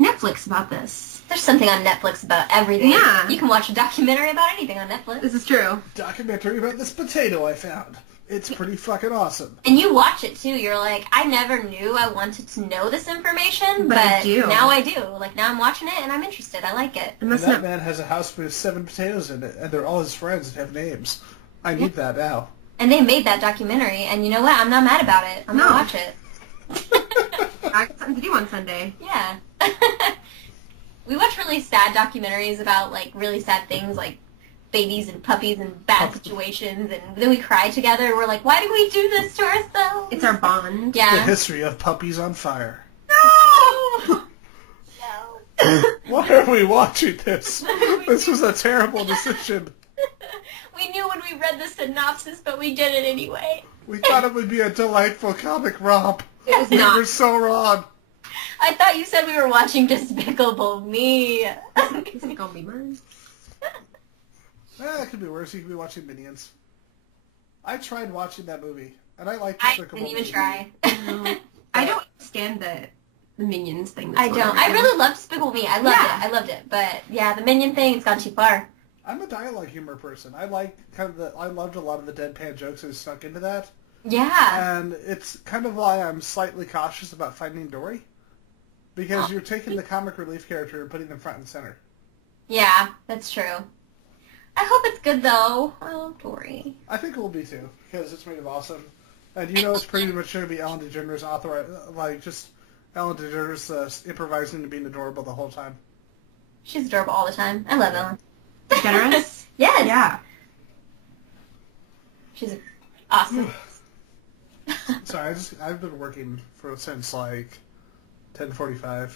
Netflix about this. There's something on Netflix about everything. Yeah. You can watch a documentary about anything on Netflix. This is true. Documentary about this potato I found. It's pretty fucking awesome. And you watch it too. You're like, I never knew I wanted to know this information, But I do. now I do. Like now I'm watching it and I'm interested. I like it. It And must that not. man has a house with 7 potatoes in it, and they're all his friends that have names. I need that now. And they made that documentary, and you know what? I'm not mad about it. I'm No. gonna watch it. I got something to do on Sunday. Yeah. We watch really sad documentaries about like really sad things like babies and puppies and bad situations, and then we cry together. And we're like, why do we do this to ourselves? It's our bond. The Yeah. history of puppies on fire. No. No. Why are we watching this? This was a terrible decision. We knew when we read the synopsis, but we did it anyway. We thought it would be a delightful comic romp. It was We not. were so wrong. I thought you said we were watching Despicable Me. This is gonna be mine. It could be worse. You could be watching Minions. I tried watching that movie, and I liked I Despicable didn't even Me. try. I don't understand the Minions thing. that's I going don't. on I right now. really loved Despicable Me. I loved it. I loved it. But yeah, the Minion thing, it's gone too far. I'm a dialogue humor person. I like I loved a lot of the deadpan jokes that snuck into that. Yeah. And it's kind of why I'm slightly cautious about Finding Dory. Because you're taking the comic relief character and putting them front and center. Yeah, that's true. I hope it's good though. I love Dory. I think it will be too, because it's made of awesome. And you know it's pretty much going to be Ellen DeGeneres Ellen DeGeneres improvising and being adorable the whole time. She's adorable all the time. I love Ellen. Generous? Yes. Yeah. She's awesome. Sorry, I've been working since like 10:45,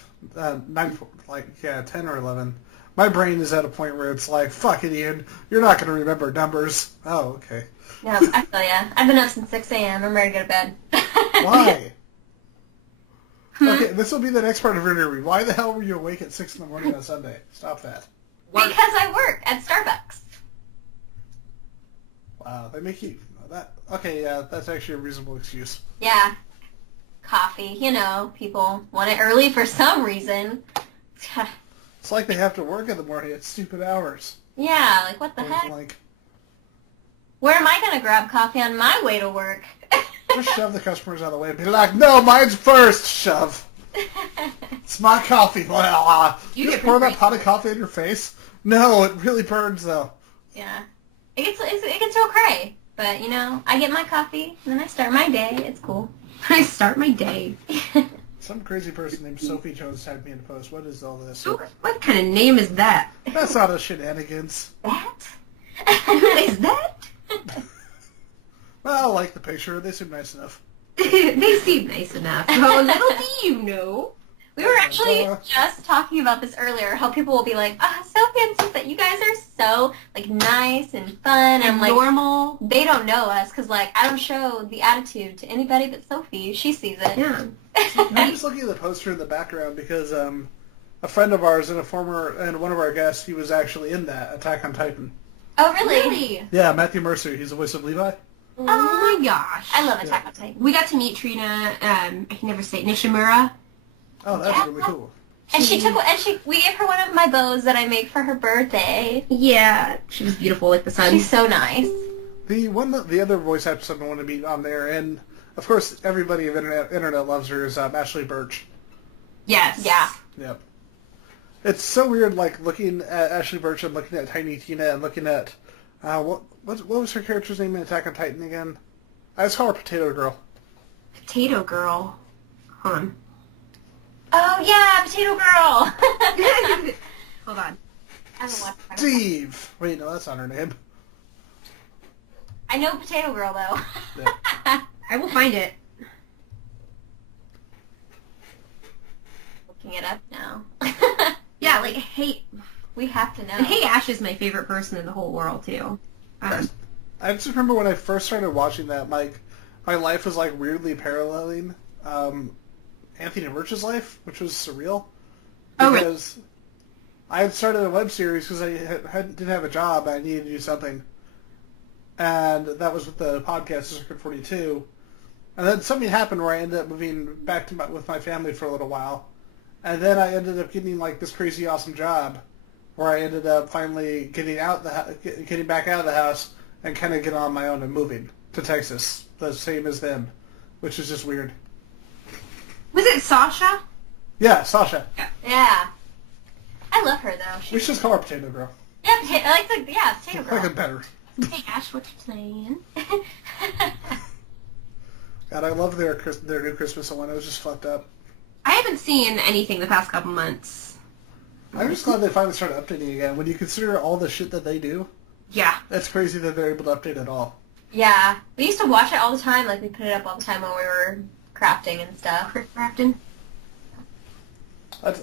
10 or 11. My brain is at a point where it's like, fuck it, Ian, you're not going to remember numbers. Oh, okay. No, I feel ya. I've been up since 6 a.m. I'm ready to go to bed. Why? Okay, this will be the next part of our interview. Why the hell were you awake at 6 in the morning on Sunday? Stop that. Because I work at Starbucks. Wow, they make you... Okay, yeah, that's actually a reasonable excuse. Yeah. Coffee. You know, people want it early for some reason. It's like they have to work in the morning at stupid hours. Yeah, like what the heck? Like, Where am I going to grab coffee on my way to work? just shove the customers out of the way and be like, no, mine's first, shove. It's my coffee. Blah. You You get just pour pretty that pot of coffee in your face? No, it really burns, though. Yeah. It gets real cray. But, you know, I get my coffee, and then I start my day. It's cool. I start my day. Some crazy person named Sophie Jones tagged me in a post. What is all this? What kind of name is that? That's not a shenanigans. That? Who is that? Well, I like the picture. They seem nice enough. They seem nice enough. Oh, little do you know. We were actually just talking about this earlier, how people will be like, Sophie and Cissa, you guys are so, like, nice and fun. And I'm like, Normal. they don't know us, because, like, I don't show the attitude to anybody but Sophie. She sees it. Yeah. I'm just looking at the poster in the background because a friend of ours and one of our guests, he was actually in that Attack on Titan. Oh, really? Yeah, Matthew Mercer. He's the voice of Levi. Oh my gosh. I love Attack on Titan. We got to meet Trina, I can never say it, Nishimura. Oh, that's really cool. And we gave her one of my bows that I make for her birthday. Yeah, she was beautiful like the sun. She's so nice. The other voice actress I want to meet on there, and of course everybody of internet loves her, is Ashley Birch. Yes. Yeah. Yep. It's so weird, like looking at Ashley Birch and looking at Tiny Tina and looking at what was her character's name in Attack on Titan again? I just call her Potato Girl. Potato Girl. Hold on. Oh yeah, Potato Girl. Hold on. I haven't watched it. Steve. Wait, no, that's not her name. I know Potato Girl though. Yeah. I will find it. Looking it up now. Yeah, like, hey, We have to know. and Hey Ash is my favorite person in the whole world, too. I just remember when I first started watching that, my life was like weirdly paralleling Anthony Birch's life, which was surreal. Oh, right. Because I had started a web series because I didn't have a job and I needed to do something. And that was with the podcast Circuit 42. And then something happened where I ended up moving back to with my family for a little while. And then I ended up getting like this crazy awesome job where I ended up finally getting back out of the house and kind of getting on my own and moving to Texas, the same as them, which is just weird. Was it Sasha? Yeah, Sasha. Yeah. I love her though. We should just call her Potato Girl. Yeah, I like the Potato I Girl. like it better. Hey Ash, what you saying? God, I love their new Christmas one. It was just fucked up. I haven't seen anything the past couple months. I'm just glad they finally started updating again. When you consider all the shit that they do, Yeah. that's crazy that they're able to update at all. Yeah, we used to watch it all the time. Like we put it up all the time when we were crafting and stuff. Crafton. That's,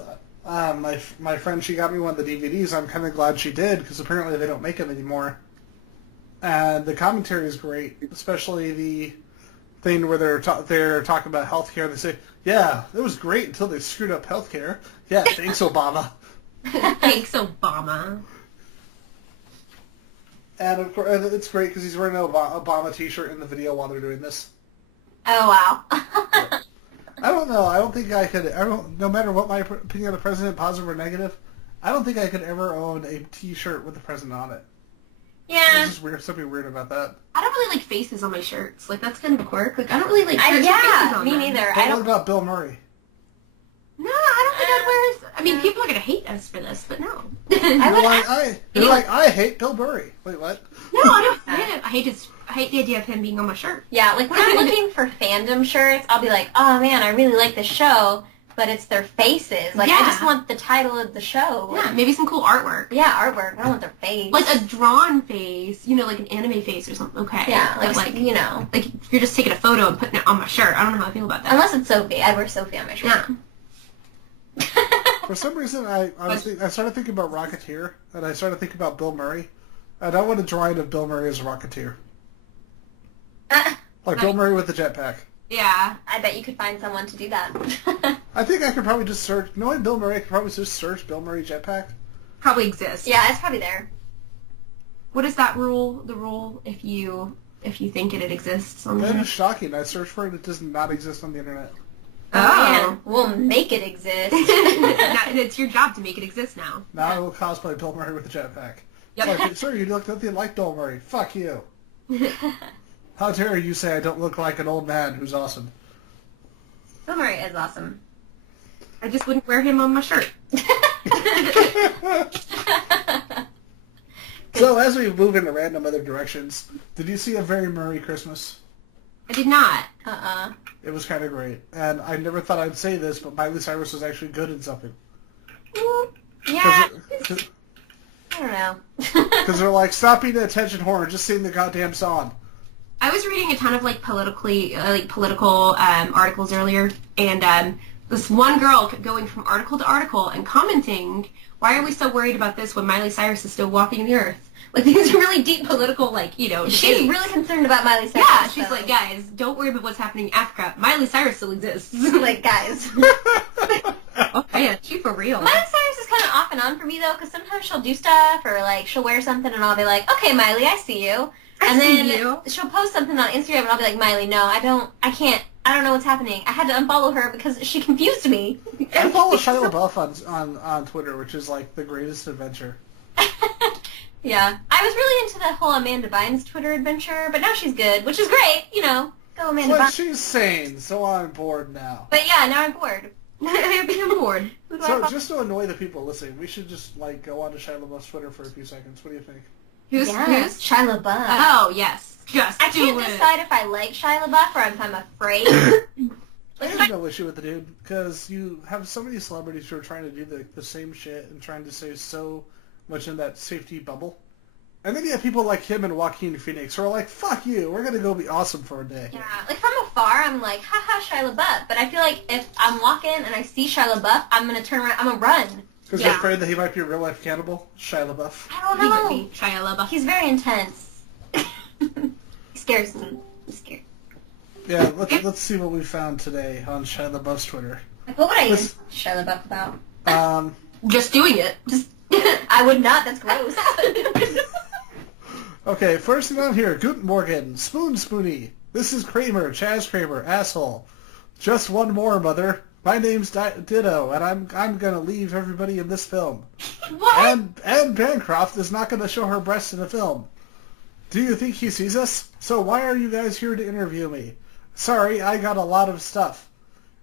my friend, she got me one of the DVDs. I'm kind of glad she did because apparently they don't make them anymore. And the commentary is great, especially the thing where they're talking about healthcare. They say, "Yeah, it was great until they screwed up healthcare." Yeah, thanks, Obama. Thanks, Obama. And of course, it's great because he's wearing an Obama T-shirt in the video while they're doing this. Oh wow. I don't know. I don't think I could. No matter what my opinion of the president, positive or negative, I don't think I could ever own a T-shirt with the president on it. Yeah. There's just weird, something weird about that. I don't really like faces on my shirts. Like, that's kind of a quirk. Like, I don't really like shirts with faces Yeah, on me them. neither. But I what don't. about Bill Murray? No, I don't think I'd wear... I mean, people are going to hate us for this, but no. You're like, I hate Bill Murray. Wait, what? No, I don't hate him. I hate the idea of him being on my shirt. Yeah, like when I'm looking for fandom shirts, I'll be like, oh man, I really like this show, but it's their faces. Like I Yeah. just want the title of the show. Yeah, maybe some cool artwork. Yeah, artwork. I don't want their face. Like a drawn face, like an anime face or something. Okay. Yeah, But like you know. like if you're just taking a photo and putting it on my shirt, I don't know how I feel about that. Unless it's Sophie. I'd wear Sophie on my shirt. Yeah. For some reason, I started thinking about Rocketeer, and I started thinking about Bill Murray, and I want a drawing of Bill Murray as a Rocketeer. Like Bill Murray with the jetpack. Yeah. I bet you could find someone to do that. I think I could probably just search, knowing Bill Murray, I could probably just search Bill Murray jetpack. Probably exists. Yeah, it's probably there. What is that rule? The rule if you think it exists on the That is internet? shocking. I searched for it, it does not exist on the internet. Man, we'll make it exist. It's your job to make it exist now. Now I will cosplay Bill Murray with a jetpack. Yep. Like, sir, you look nothing like Bill Murray. Fuck you. How dare you say I don't look like an old man who's awesome? Bill Murray is awesome. I just wouldn't wear him on my shirt. So as we move into random other directions, did you see A Very Merry Christmas? I did not. It was kind of great. And I never thought I'd say this, but Miley Cyrus was actually good in something. Yeah, I don't know. Because they're like, stop being an attention whore, just sing the goddamn song. I was reading a ton of political articles earlier, and this one girl kept going from article to article and commenting, "Why are we so worried about this when Miley Cyrus is still walking the earth?" Like these really deep political, She's debates. really concerned about Miley Cyrus. Yeah, she's so. like, guys, don't worry about what's happening in Africa. Miley Cyrus still exists. Like, guys. Oh man, she for real. Miley Cyrus is kind of off and on for me though, because sometimes she'll do stuff or like she'll wear something and I'll be like, okay, Miley, I see you. And then she'll post something on Instagram and I'll be like, Miley, no, I don't know what's happening. I had to unfollow her because she confused me. I follow Shia LaBeouf on Twitter, which is like the greatest adventure. Yeah. I was really into the whole Amanda Bynes Twitter adventure, but now she's good, which is great, Go Amanda But Bynes. she's sane, so I'm bored now. But yeah, now I'm bored. I've been on board. Who do I So follow? just to annoy the people listening, we should just go on to Shia LaBeouf's Twitter for a few seconds. What do you think? Who's? Shia LaBeouf. Oh, yes. Just I do can't it. decide if I like Shia LaBeouf or if I'm afraid. I have no issue with the dude, because you have so many celebrities who are trying to do the same shit and trying to stay so much in that safety bubble. And then you have people like him and Joaquin Phoenix who are like, fuck you, we're going to go be awesome for a day. Yeah, like from afar, I'm like, haha, Shia LaBeouf. But I feel like if I'm walking and I see Shia LaBeouf, I'm going to turn around, I'm going to run. Because you're afraid that he might be a real-life cannibal? Shia LaBeouf. I don't He know. would be Shia LaBeouf. He's very intense. He scares me. I'm scared. Yeah, let's see what we found today on Shia LaBeouf's Twitter. Like, what would I use Shia LaBeouf about? Just doing it. Just, I would not. That's gross. Okay, first thing on here, Guten Morgen, Spoony. This is Kramer, Chaz Kramer, asshole. Just one more, mother. My name's Ditto, and I'm gonna leave everybody in this film. What? And Bancroft is not gonna show her breasts in the film. Do you think he sees us? So why are you guys here to interview me? Sorry, I got a lot of stuff.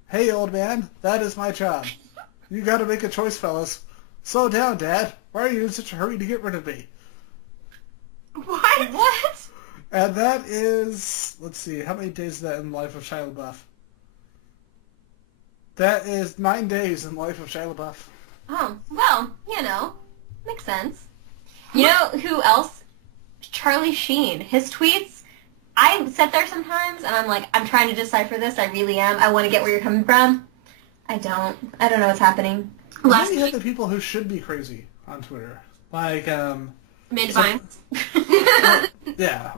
Hey, old man, that is my job. You gotta make a choice, fellas. Slow down, Dad. Why are you in such a hurry to get rid of me? What? What? And that is, let's see, how many days is that in the life of Shia LaBeouf? That is 9 days in the life of Shia LaBeouf. Oh, well, makes sense. You know who else? Charlie Sheen. His tweets, I sit there sometimes and I'm like, I'm trying to decipher this. I really am. I want to get where you're coming from. I don't know what's happening. Then you have the people who should be crazy on Twitter. Like, Amanda Bynes. yeah,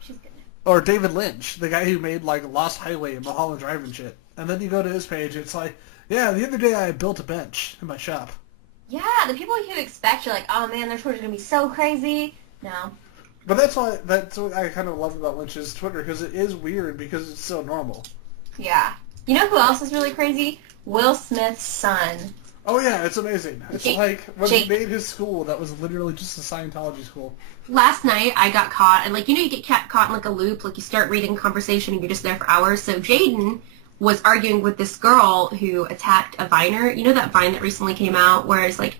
She's good. or David Lynch, the guy who made, like, Lost Highway and Mulholland Drive and shit. And then you go to his page, it's like, yeah, the other day I built a bench in my shop. Yeah, the people you expect, you're like, oh man, their Twitter's going to be so crazy. No. But that's what I kind of love about Lynch's Twitter, because it is weird because it's so normal. Yeah. You know who else is really crazy? Will Smith's son. Oh yeah, it's amazing. It's Jake- like when Jake- he made his school, that was literally just a Scientology school. Last night I got caught, and you get caught in like a loop, like you start reading conversation and you're just there for hours. So Jaden was arguing with this girl who attacked a Viner. You know that Vine that recently came out where it's like,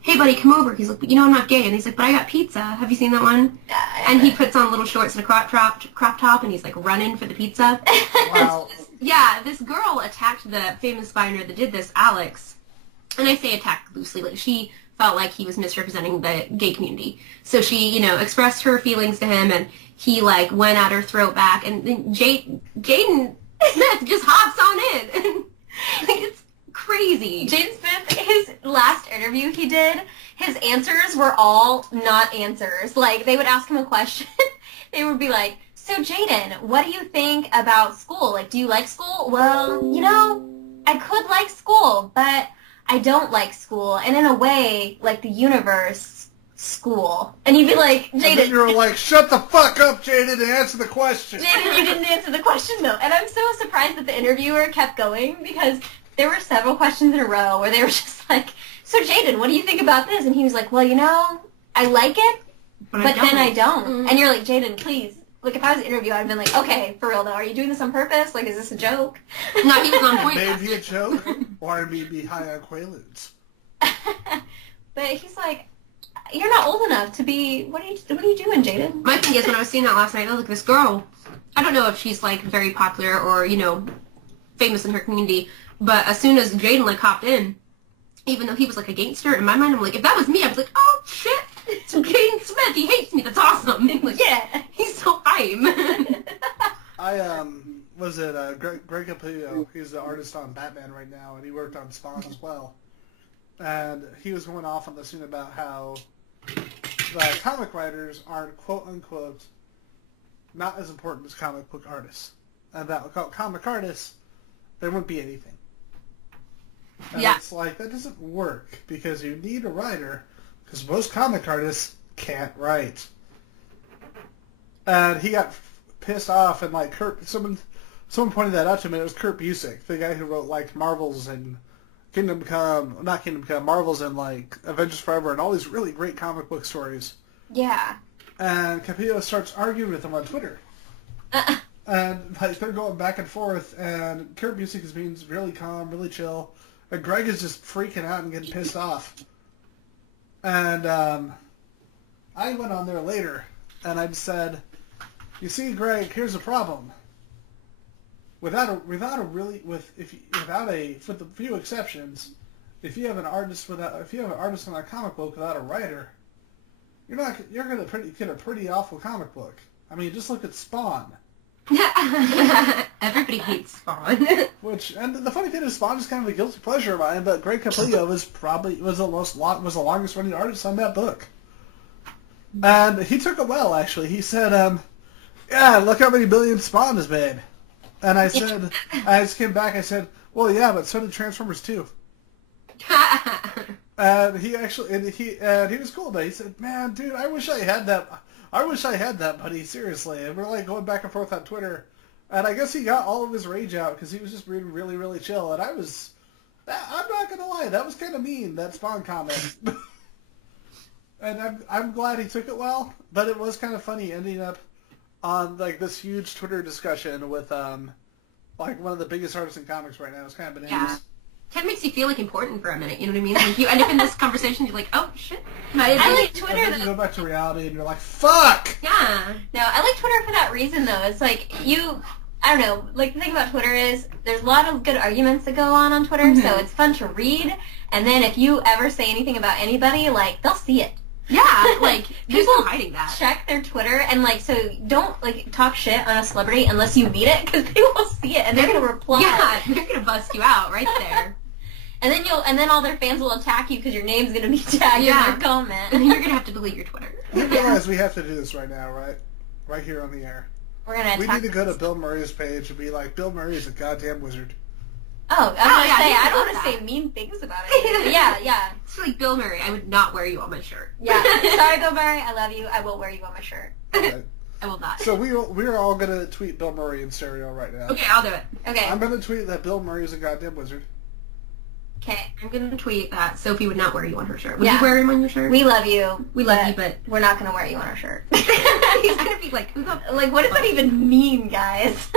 hey buddy, come over. He's like, but I'm not gay. And he's like, but I got pizza. Have you seen that one? And he puts on little shorts and a crop top and he's like running for the pizza. Wow. Yeah, this girl attacked the famous Viner that did this, Alex. And I say attacked loosely, like she felt like he was misrepresenting the gay community. So she, expressed her feelings to him, and he, went at her throat back, and then Jaden Smith just hops on in. And, it's crazy. Jaden Smith, his last interview he did, his answers were all not answers. Like, they would ask him a question. They would be like, so Jaden, what do you think about school? Like, do you like school? Well, I could like school, but I don't like school. And in a way, like the universe, school. And you'd be like, And then Jaden, you were like, shut the fuck up, Jaden, and answer the question. Jaden, you didn't answer the question though. And I'm so surprised that the interviewer kept going because there were several questions in a row where they were just like, so Jaden, what do you think about this? And he was like, well, I like it, but then I don't. Mm. And you're like, Jaden, please. Like, if I was interviewed, I'd have been like, okay, for real though, are you doing this on purpose? Like, is this a joke? No, he was on point. Maybe a joke, or maybe high on Quaaludes. But he's like, you're not old enough to be, what are you doing, Jaden? My thing is, when I was seeing that last night, I was like, this girl, I don't know if she's, very popular or, famous in her community, but as soon as Jaden, hopped in, even though he was, a gangster, in my mind, I'm like, if that was me, I'd be like, oh, shit, it's Jaden Smith, he hates me, that's awesome. Like, Yeah. he's so hype. Greg Capullo, he's the artist on Batman right now, and he worked on Spawn as well. And he was going off on the scene about how the comic writers aren't, quote-unquote, not as important as comic book artists. And that without comic artists, there wouldn't be anything. And Yeah. it's like, that doesn't work, because you need a writer, because most comic artists can't write. And he got pissed off, and someone pointed that out to him, and it was Kurt Busiek, the guy who wrote Marvels and Marvels and Avengers Forever and all these really great comic book stories. Yeah. And Capullo starts arguing with him on Twitter. And they're going back and forth, and Kurt Busiek is being really calm, really chill, and Greg is just freaking out and getting pissed off. And I went on there later, and I said, You see, Greg, here's the problem. With the few exceptions, if you have an artist on a comic book without a writer, you're gonna get a pretty awful comic book. I mean, just look at Spawn. Everybody hates Spawn. And the funny thing is, Spawn is kind of a guilty pleasure of mine, but Greg Capullo was the longest running artist on that book, and he took it well. Actually, he said, "Yeah, look how many billion Spawn has made." And I said, I just came back. I said, "Well, yeah, but so did Transformers 2." And he was cool. But he said, "Man, dude, I wish I had that. I wish I had that, buddy. Seriously." And we're like going back and forth on Twitter. And I guess he got all of his rage out because he was just being really, really chill. And I'm not gonna lie, that was kind of mean, that Spawn comment. And I'm glad he took it well. But it was kind of funny ending up on like this huge Twitter discussion with like one of the biggest artists in comics right now. It's kind of bananas. Yeah. Kind of makes you feel like important for a minute, you know what I mean? Like you end up in this conversation, you're like, oh shit. I like Twitter. And then you go back to reality and you're like, fuck! Yeah. No, I like Twitter for that reason though. It's like I don't know, like the thing about Twitter is there's a lot of good arguments that go on Twitter, so it's fun to read, and then if you ever say anything about anybody, like, they'll see it. Yeah, like, there's no hiding that. Check their Twitter, and like, so don't like talk shit on a celebrity unless you meet it, because they will see it, and they're going to reply. Yeah, they're going to bust you out right there. And then all their fans will attack you because your name's going to be tagged in their comment. And then you're going to have to delete your Twitter. You realize we have to do this right now, right? Right here on the air. We're gonna We need to go to Bill Murray's page and be like, Bill Murray is a goddamn wizard. Oh, I was going to say, I don't want to say mean things about it. Yeah. It's like, Bill Murray, I would not wear you on my shirt. Yeah. Sorry, Bill Murray, I love you. I will wear you on my shirt. Right. I will not. So we're all going to tweet Bill Murray in stereo right now. Okay, I'll do it. Okay. I'm going to tweet that Bill Murray is a goddamn wizard. Okay. I'm going to tweet that Sophie would not wear you on her shirt. Would you wear him on your shirt? We love you. We love you, but we're not going to wear you on our shirt. he's going to be like, like, what does that even mean, guys?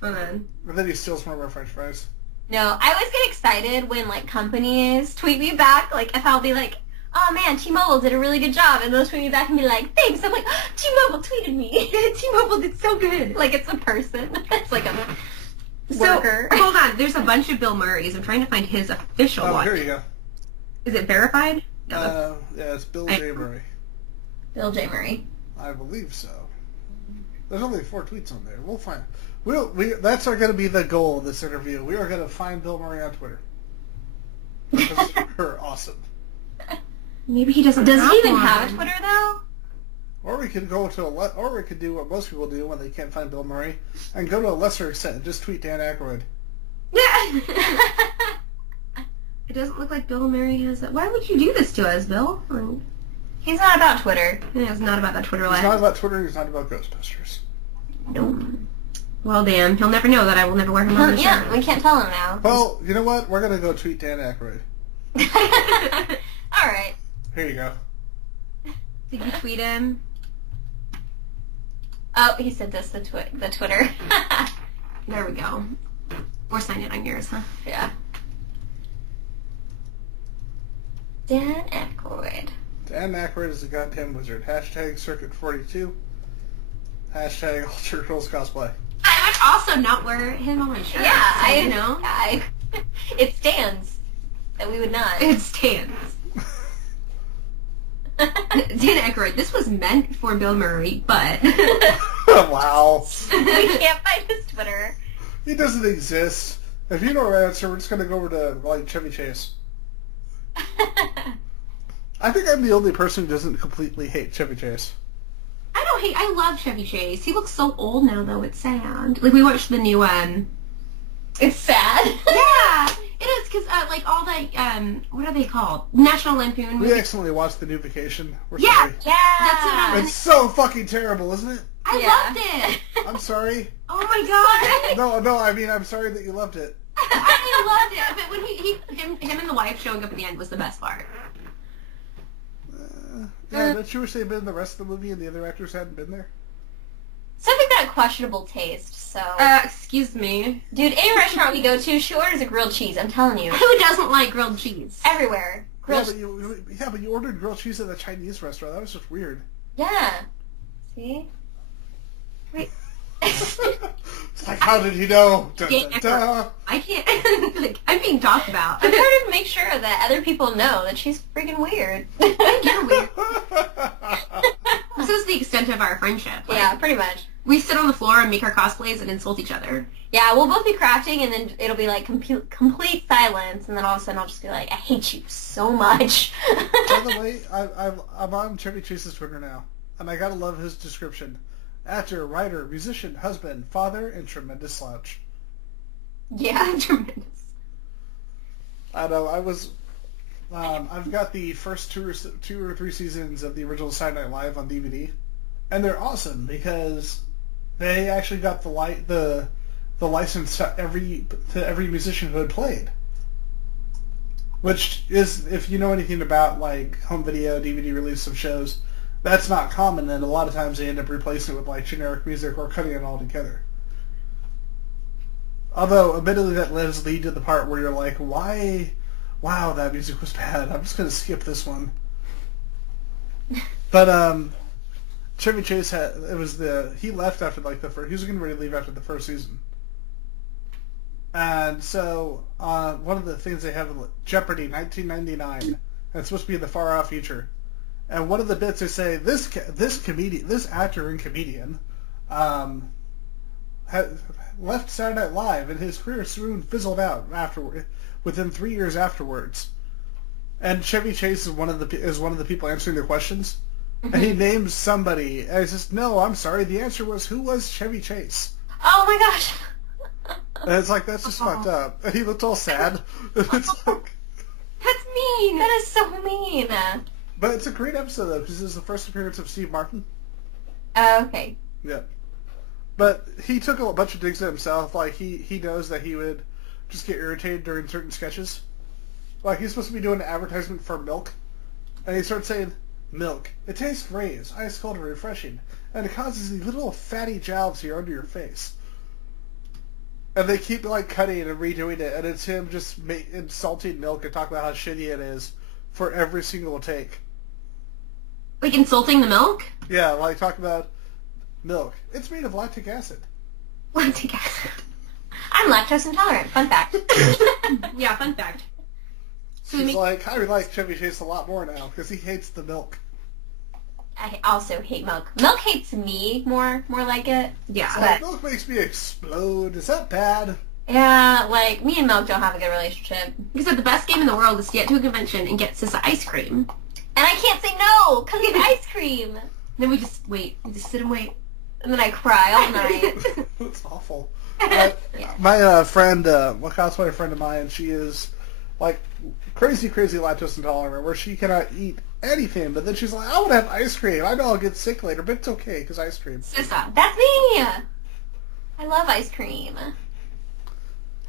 Hold on. And then he steals one of our french fries. No, I always get excited when, like, companies tweet me back, like, if I'll be like, oh, man, T-Mobile did a really good job, and they'll tweet me back and be like, thanks. I'm like, T-Mobile tweeted me. T-Mobile did so good. Like, it's a person. It's like a So, worker. hold on. There's a bunch of Bill Murrays. I'm trying to find his official one. Here you go. Is it verified? Yeah, it's Bill J. Murray. Bill J. Murray. I believe so. There's only 4 tweets on there. We'll find. That's going to be the goal of this interview. We are going to find Bill Murray on Twitter. Because we're awesome. Maybe he doesn't. Does have he even one. have a Twitter though? Or we could or we could do what most people do when they can't find Bill Murray and go to a lesser extent and just tweet Dan Aykroyd. Yeah. It doesn't look like Bill Murray has that. Why would you do this to us, Bill? He's not about Twitter. Yeah, it's not about that Twitter life. It's not about Twitter. It's not about Ghostbusters. Nope. Well, damn. He'll never know that I will never wear him on the shirt. Yeah, we can't tell him now. Well, you know what? We're gonna go tweet Dan Aykroyd. All right. Here you go. Did you tweet him? Oh, he sent us the Twitter. There we go. Or sign it on yours, huh? Yeah. Dan Aykroyd. Dan Aykroyd is a goddamn wizard. Hashtag Circuit 42. Hashtag Alter Girls Cosplay. I would also not wear him on my shirt. Yeah, so, you know. It stands that we would not. It stands. Dan Aykroyd, this was meant for Bill Murray, but... Wow. We can't find his Twitter. He doesn't exist. If you don't answer, we're just going to go over to, like, Chevy Chase. I think I'm the only person who doesn't completely hate Chevy Chase. I love Chevy Chase. He looks so old now, though. It's sad. Like, we watched the new, It's sad. Yeah, it is, because, like, all the, what are they called? National Lampoon We movies. accidentally watched the new Vacation. We're Yeah, sorry. that's what I'm... It's so fucking terrible, isn't it? I loved it. I'm sorry. Oh, my God. No, I mean, I'm sorry that you loved it. I loved it. But when him and the wife showing up at the end was the best part. Yeah, don't you wish they'd been in the rest of the movie and the other actors hadn't been there? Something got questionable taste, so... Excuse me. Dude, any restaurant we go to, she orders a grilled cheese, I'm telling you. Who doesn't like grilled cheese? Everywhere. Yeah, but you ordered grilled cheese at a Chinese restaurant. That was just weird. Yeah. See? Wait. It's like, how did he know? Dun, dun, dun. I can't. Like, I'm being talked about. I'm trying to make sure that other people know that she's freaking weird. You're weird. This is the extent of our friendship. Like, Yeah, pretty much. we sit on the floor and make our cosplays and insult each other. Yeah, we'll both be crafting, and then it'll be like complete silence, and then all of a sudden I'll just be like, I hate you so much. By the way, I'm on Chevy Chase's Twitter now, and I gotta love his description. Actor, writer, musician, husband, father, and tremendous slouch. Yeah. Tremendous. I know, I've got the first two or three seasons of the original Saturday Night Live on DVD, and they're awesome because they actually got the license to every musician who had played. Which is, if you know anything about like home video, DVD release of shows, that's not common, and a lot of times they end up replacing it with like generic music or cutting it all together. Although, admittedly, that does lead to the part where you're like, why? Wow, that music was bad. I'm just going to skip this one. But, Chevy Chase he left after like the first, he was getting ready to leave after the first season. And so, one of the things they have, Jeopardy! 1999, and it's supposed to be in the far off future. And one of the bits they say, this actor and comedian, left Saturday Night Live, and his career soon fizzled out within 3 years afterwards. And Chevy Chase is one of the people answering the questions, and he names somebody, and he says, "No, I'm sorry. The answer was, who was Chevy Chase?" Oh my gosh. And it's like, that's just fucked up. And he looked all sad. It's like, That's mean. That is so mean. but it's a great episode though, because this is the first appearance of Steve Martin. Okay. Yeah. But he took a bunch of digs at himself. Like, he knows that he would just get irritated during certain sketches. Like, he's supposed to be doing an advertisement for milk. And he starts saying, "Milk. It tastes great. It's ice cold and refreshing. And it causes these little fatty jowls here under your face." And they keep, like, cutting and redoing it. And it's him just insulting milk and talking about how shitty it is for every single take. Like insulting the milk? Yeah, like, talking about milk. It's made of lactic acid. Lactic acid. I'm lactose intolerant. Fun fact. Yeah, fun fact. So She's like, I like Chevy Chase a lot more now because he hates the milk. I also hate milk. Milk hates me more like it. yeah. But- Milk makes me explode. Is that bad? Yeah, like, me and milk don't have a good relationship. He said the best game in the world is to get to a convention and get Cissa ice cream. And I can't say no. Come get ice cream. Then we just wait. We just sit and wait. And then I cry all night. That's awful. Yeah. My friend, a cosplayer friend of mine, she is like crazy lactose intolerant, where she cannot eat anything. But then she's like, I want to have ice cream. I know I'll get sick later, but it's okay because ice cream. Cissa. That's me. I love ice cream.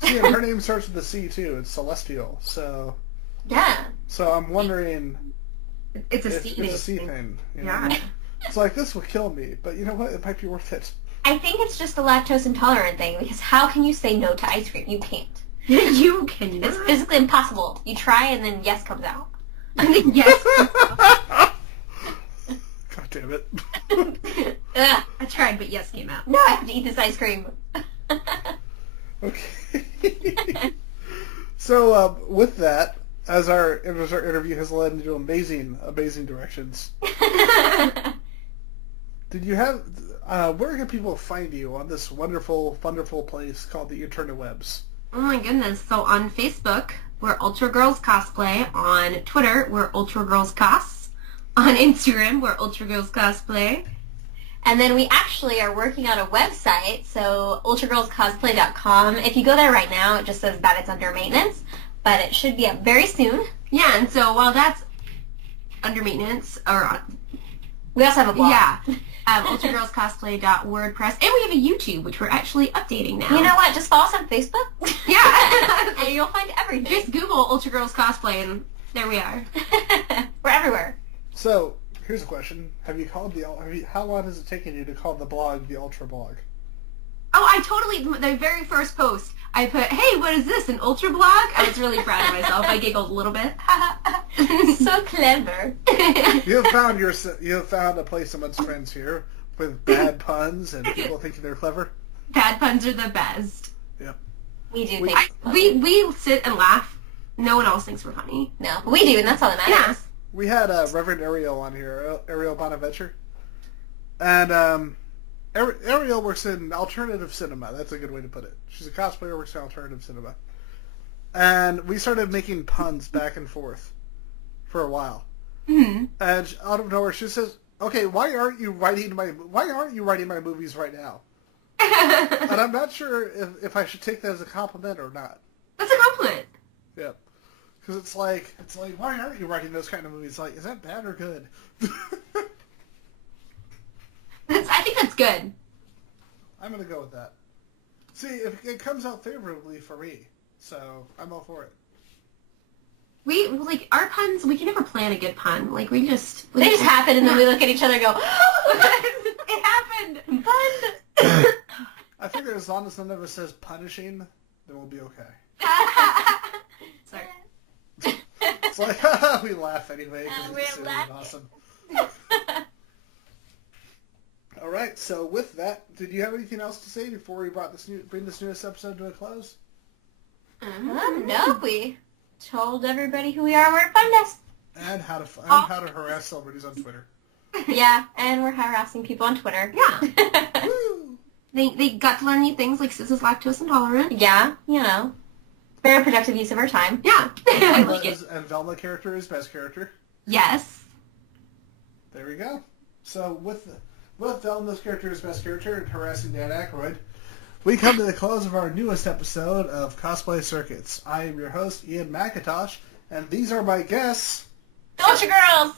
See, and her name starts with a C too. It's Celestial. So Yeah. I'm wondering It's a if C it's a C thing. You know? Yeah. It's like, this will kill me, but you know what? It might be worth it. I think it's just a lactose intolerant thing, because how can you say no to ice cream? You can't. You can. It's physically impossible. You try and then yes comes out. Yes. God damn it. Ugh. I tried, but yes came out. No, I have to eat this ice cream. Okay. So, with that, as our interview has led into amazing directions, did you have, where can people find you on this wonderful place called the interwebs? Oh my goodness. So on Facebook, we're Ultra Girls Cosplay. On Twitter, we're Ultra Girls Cos. On Instagram, we're Ultra Girls Cosplay. And then we actually are working on a website, so ultragirlscosplay.com. If you go there right now, it just says that it's under maintenance, but it should be up very soon. Yeah, and so while that's under maintenance, We also have a blog. yeah, ultragirlscosplay.wordpress, and we have a YouTube, which we're actually updating now. You know what? Just follow us on Facebook. Yeah. And you'll find everything. Just Google Ultra Girls Cosplay, and there we are. We're everywhere. So, here's a question. How long has it taken you to call the blog the Ultra Blog? Oh, I totally, the very first post, I put, hey, what is this, an Ultra blog? I was really proud of myself. I giggled a little bit. So clever. You have found a place amongst friends here. with bad puns and people thinking they're clever. Bad puns are the best. Yep. We do We- think. We sit and laugh. No one else thinks we're funny. No, but we do, and that's all that matters. We had Reverend Ariel on here, Ariel Bonaventure. And Ariel works in alternative cinema. That's a good way to put it. She's a cosplayer, works in alternative cinema. And we started making puns back and forth for a while. Mm-hmm. And out of nowhere, she says, "Okay, why aren't you writing my movies right now?" And I'm not sure if I should take that as a compliment or not. That's a compliment. Yep. Because it's like, why aren't you writing those kind of movies? Like, is that bad or good? I think that's good. I'm gonna go with that. See, if it comes out favorably for me, so I'm all for it. We like our puns. We can never plan a good pun. Like we just They just happen, and then we look at each other and go, It happened. fun. I figure as long as none of us says punishing, then we'll be okay. Sorry. It's like, haha, we laugh anyway because We're it's silly and laughing. awesome. All right, so with that, did you have anything else to say before we bring this newest episode to a close? No, we told everybody who we are. We're at Fun And how to harass celebrities on Twitter. Yeah, and we're harassing people on Twitter. Yeah. Woo! They got to learn new things like Cissa's lactose intolerant. Yeah, you know. Very productive use of our time. Yeah. I like it. And Velma character is best character. Yes. There we go. So with Velma's character is best character and harassing Dan Aykroyd, we come to the close of our newest episode of Cosplay Circuits. I am your host, Ian McIntosh, and these are my guests. Culture Girls!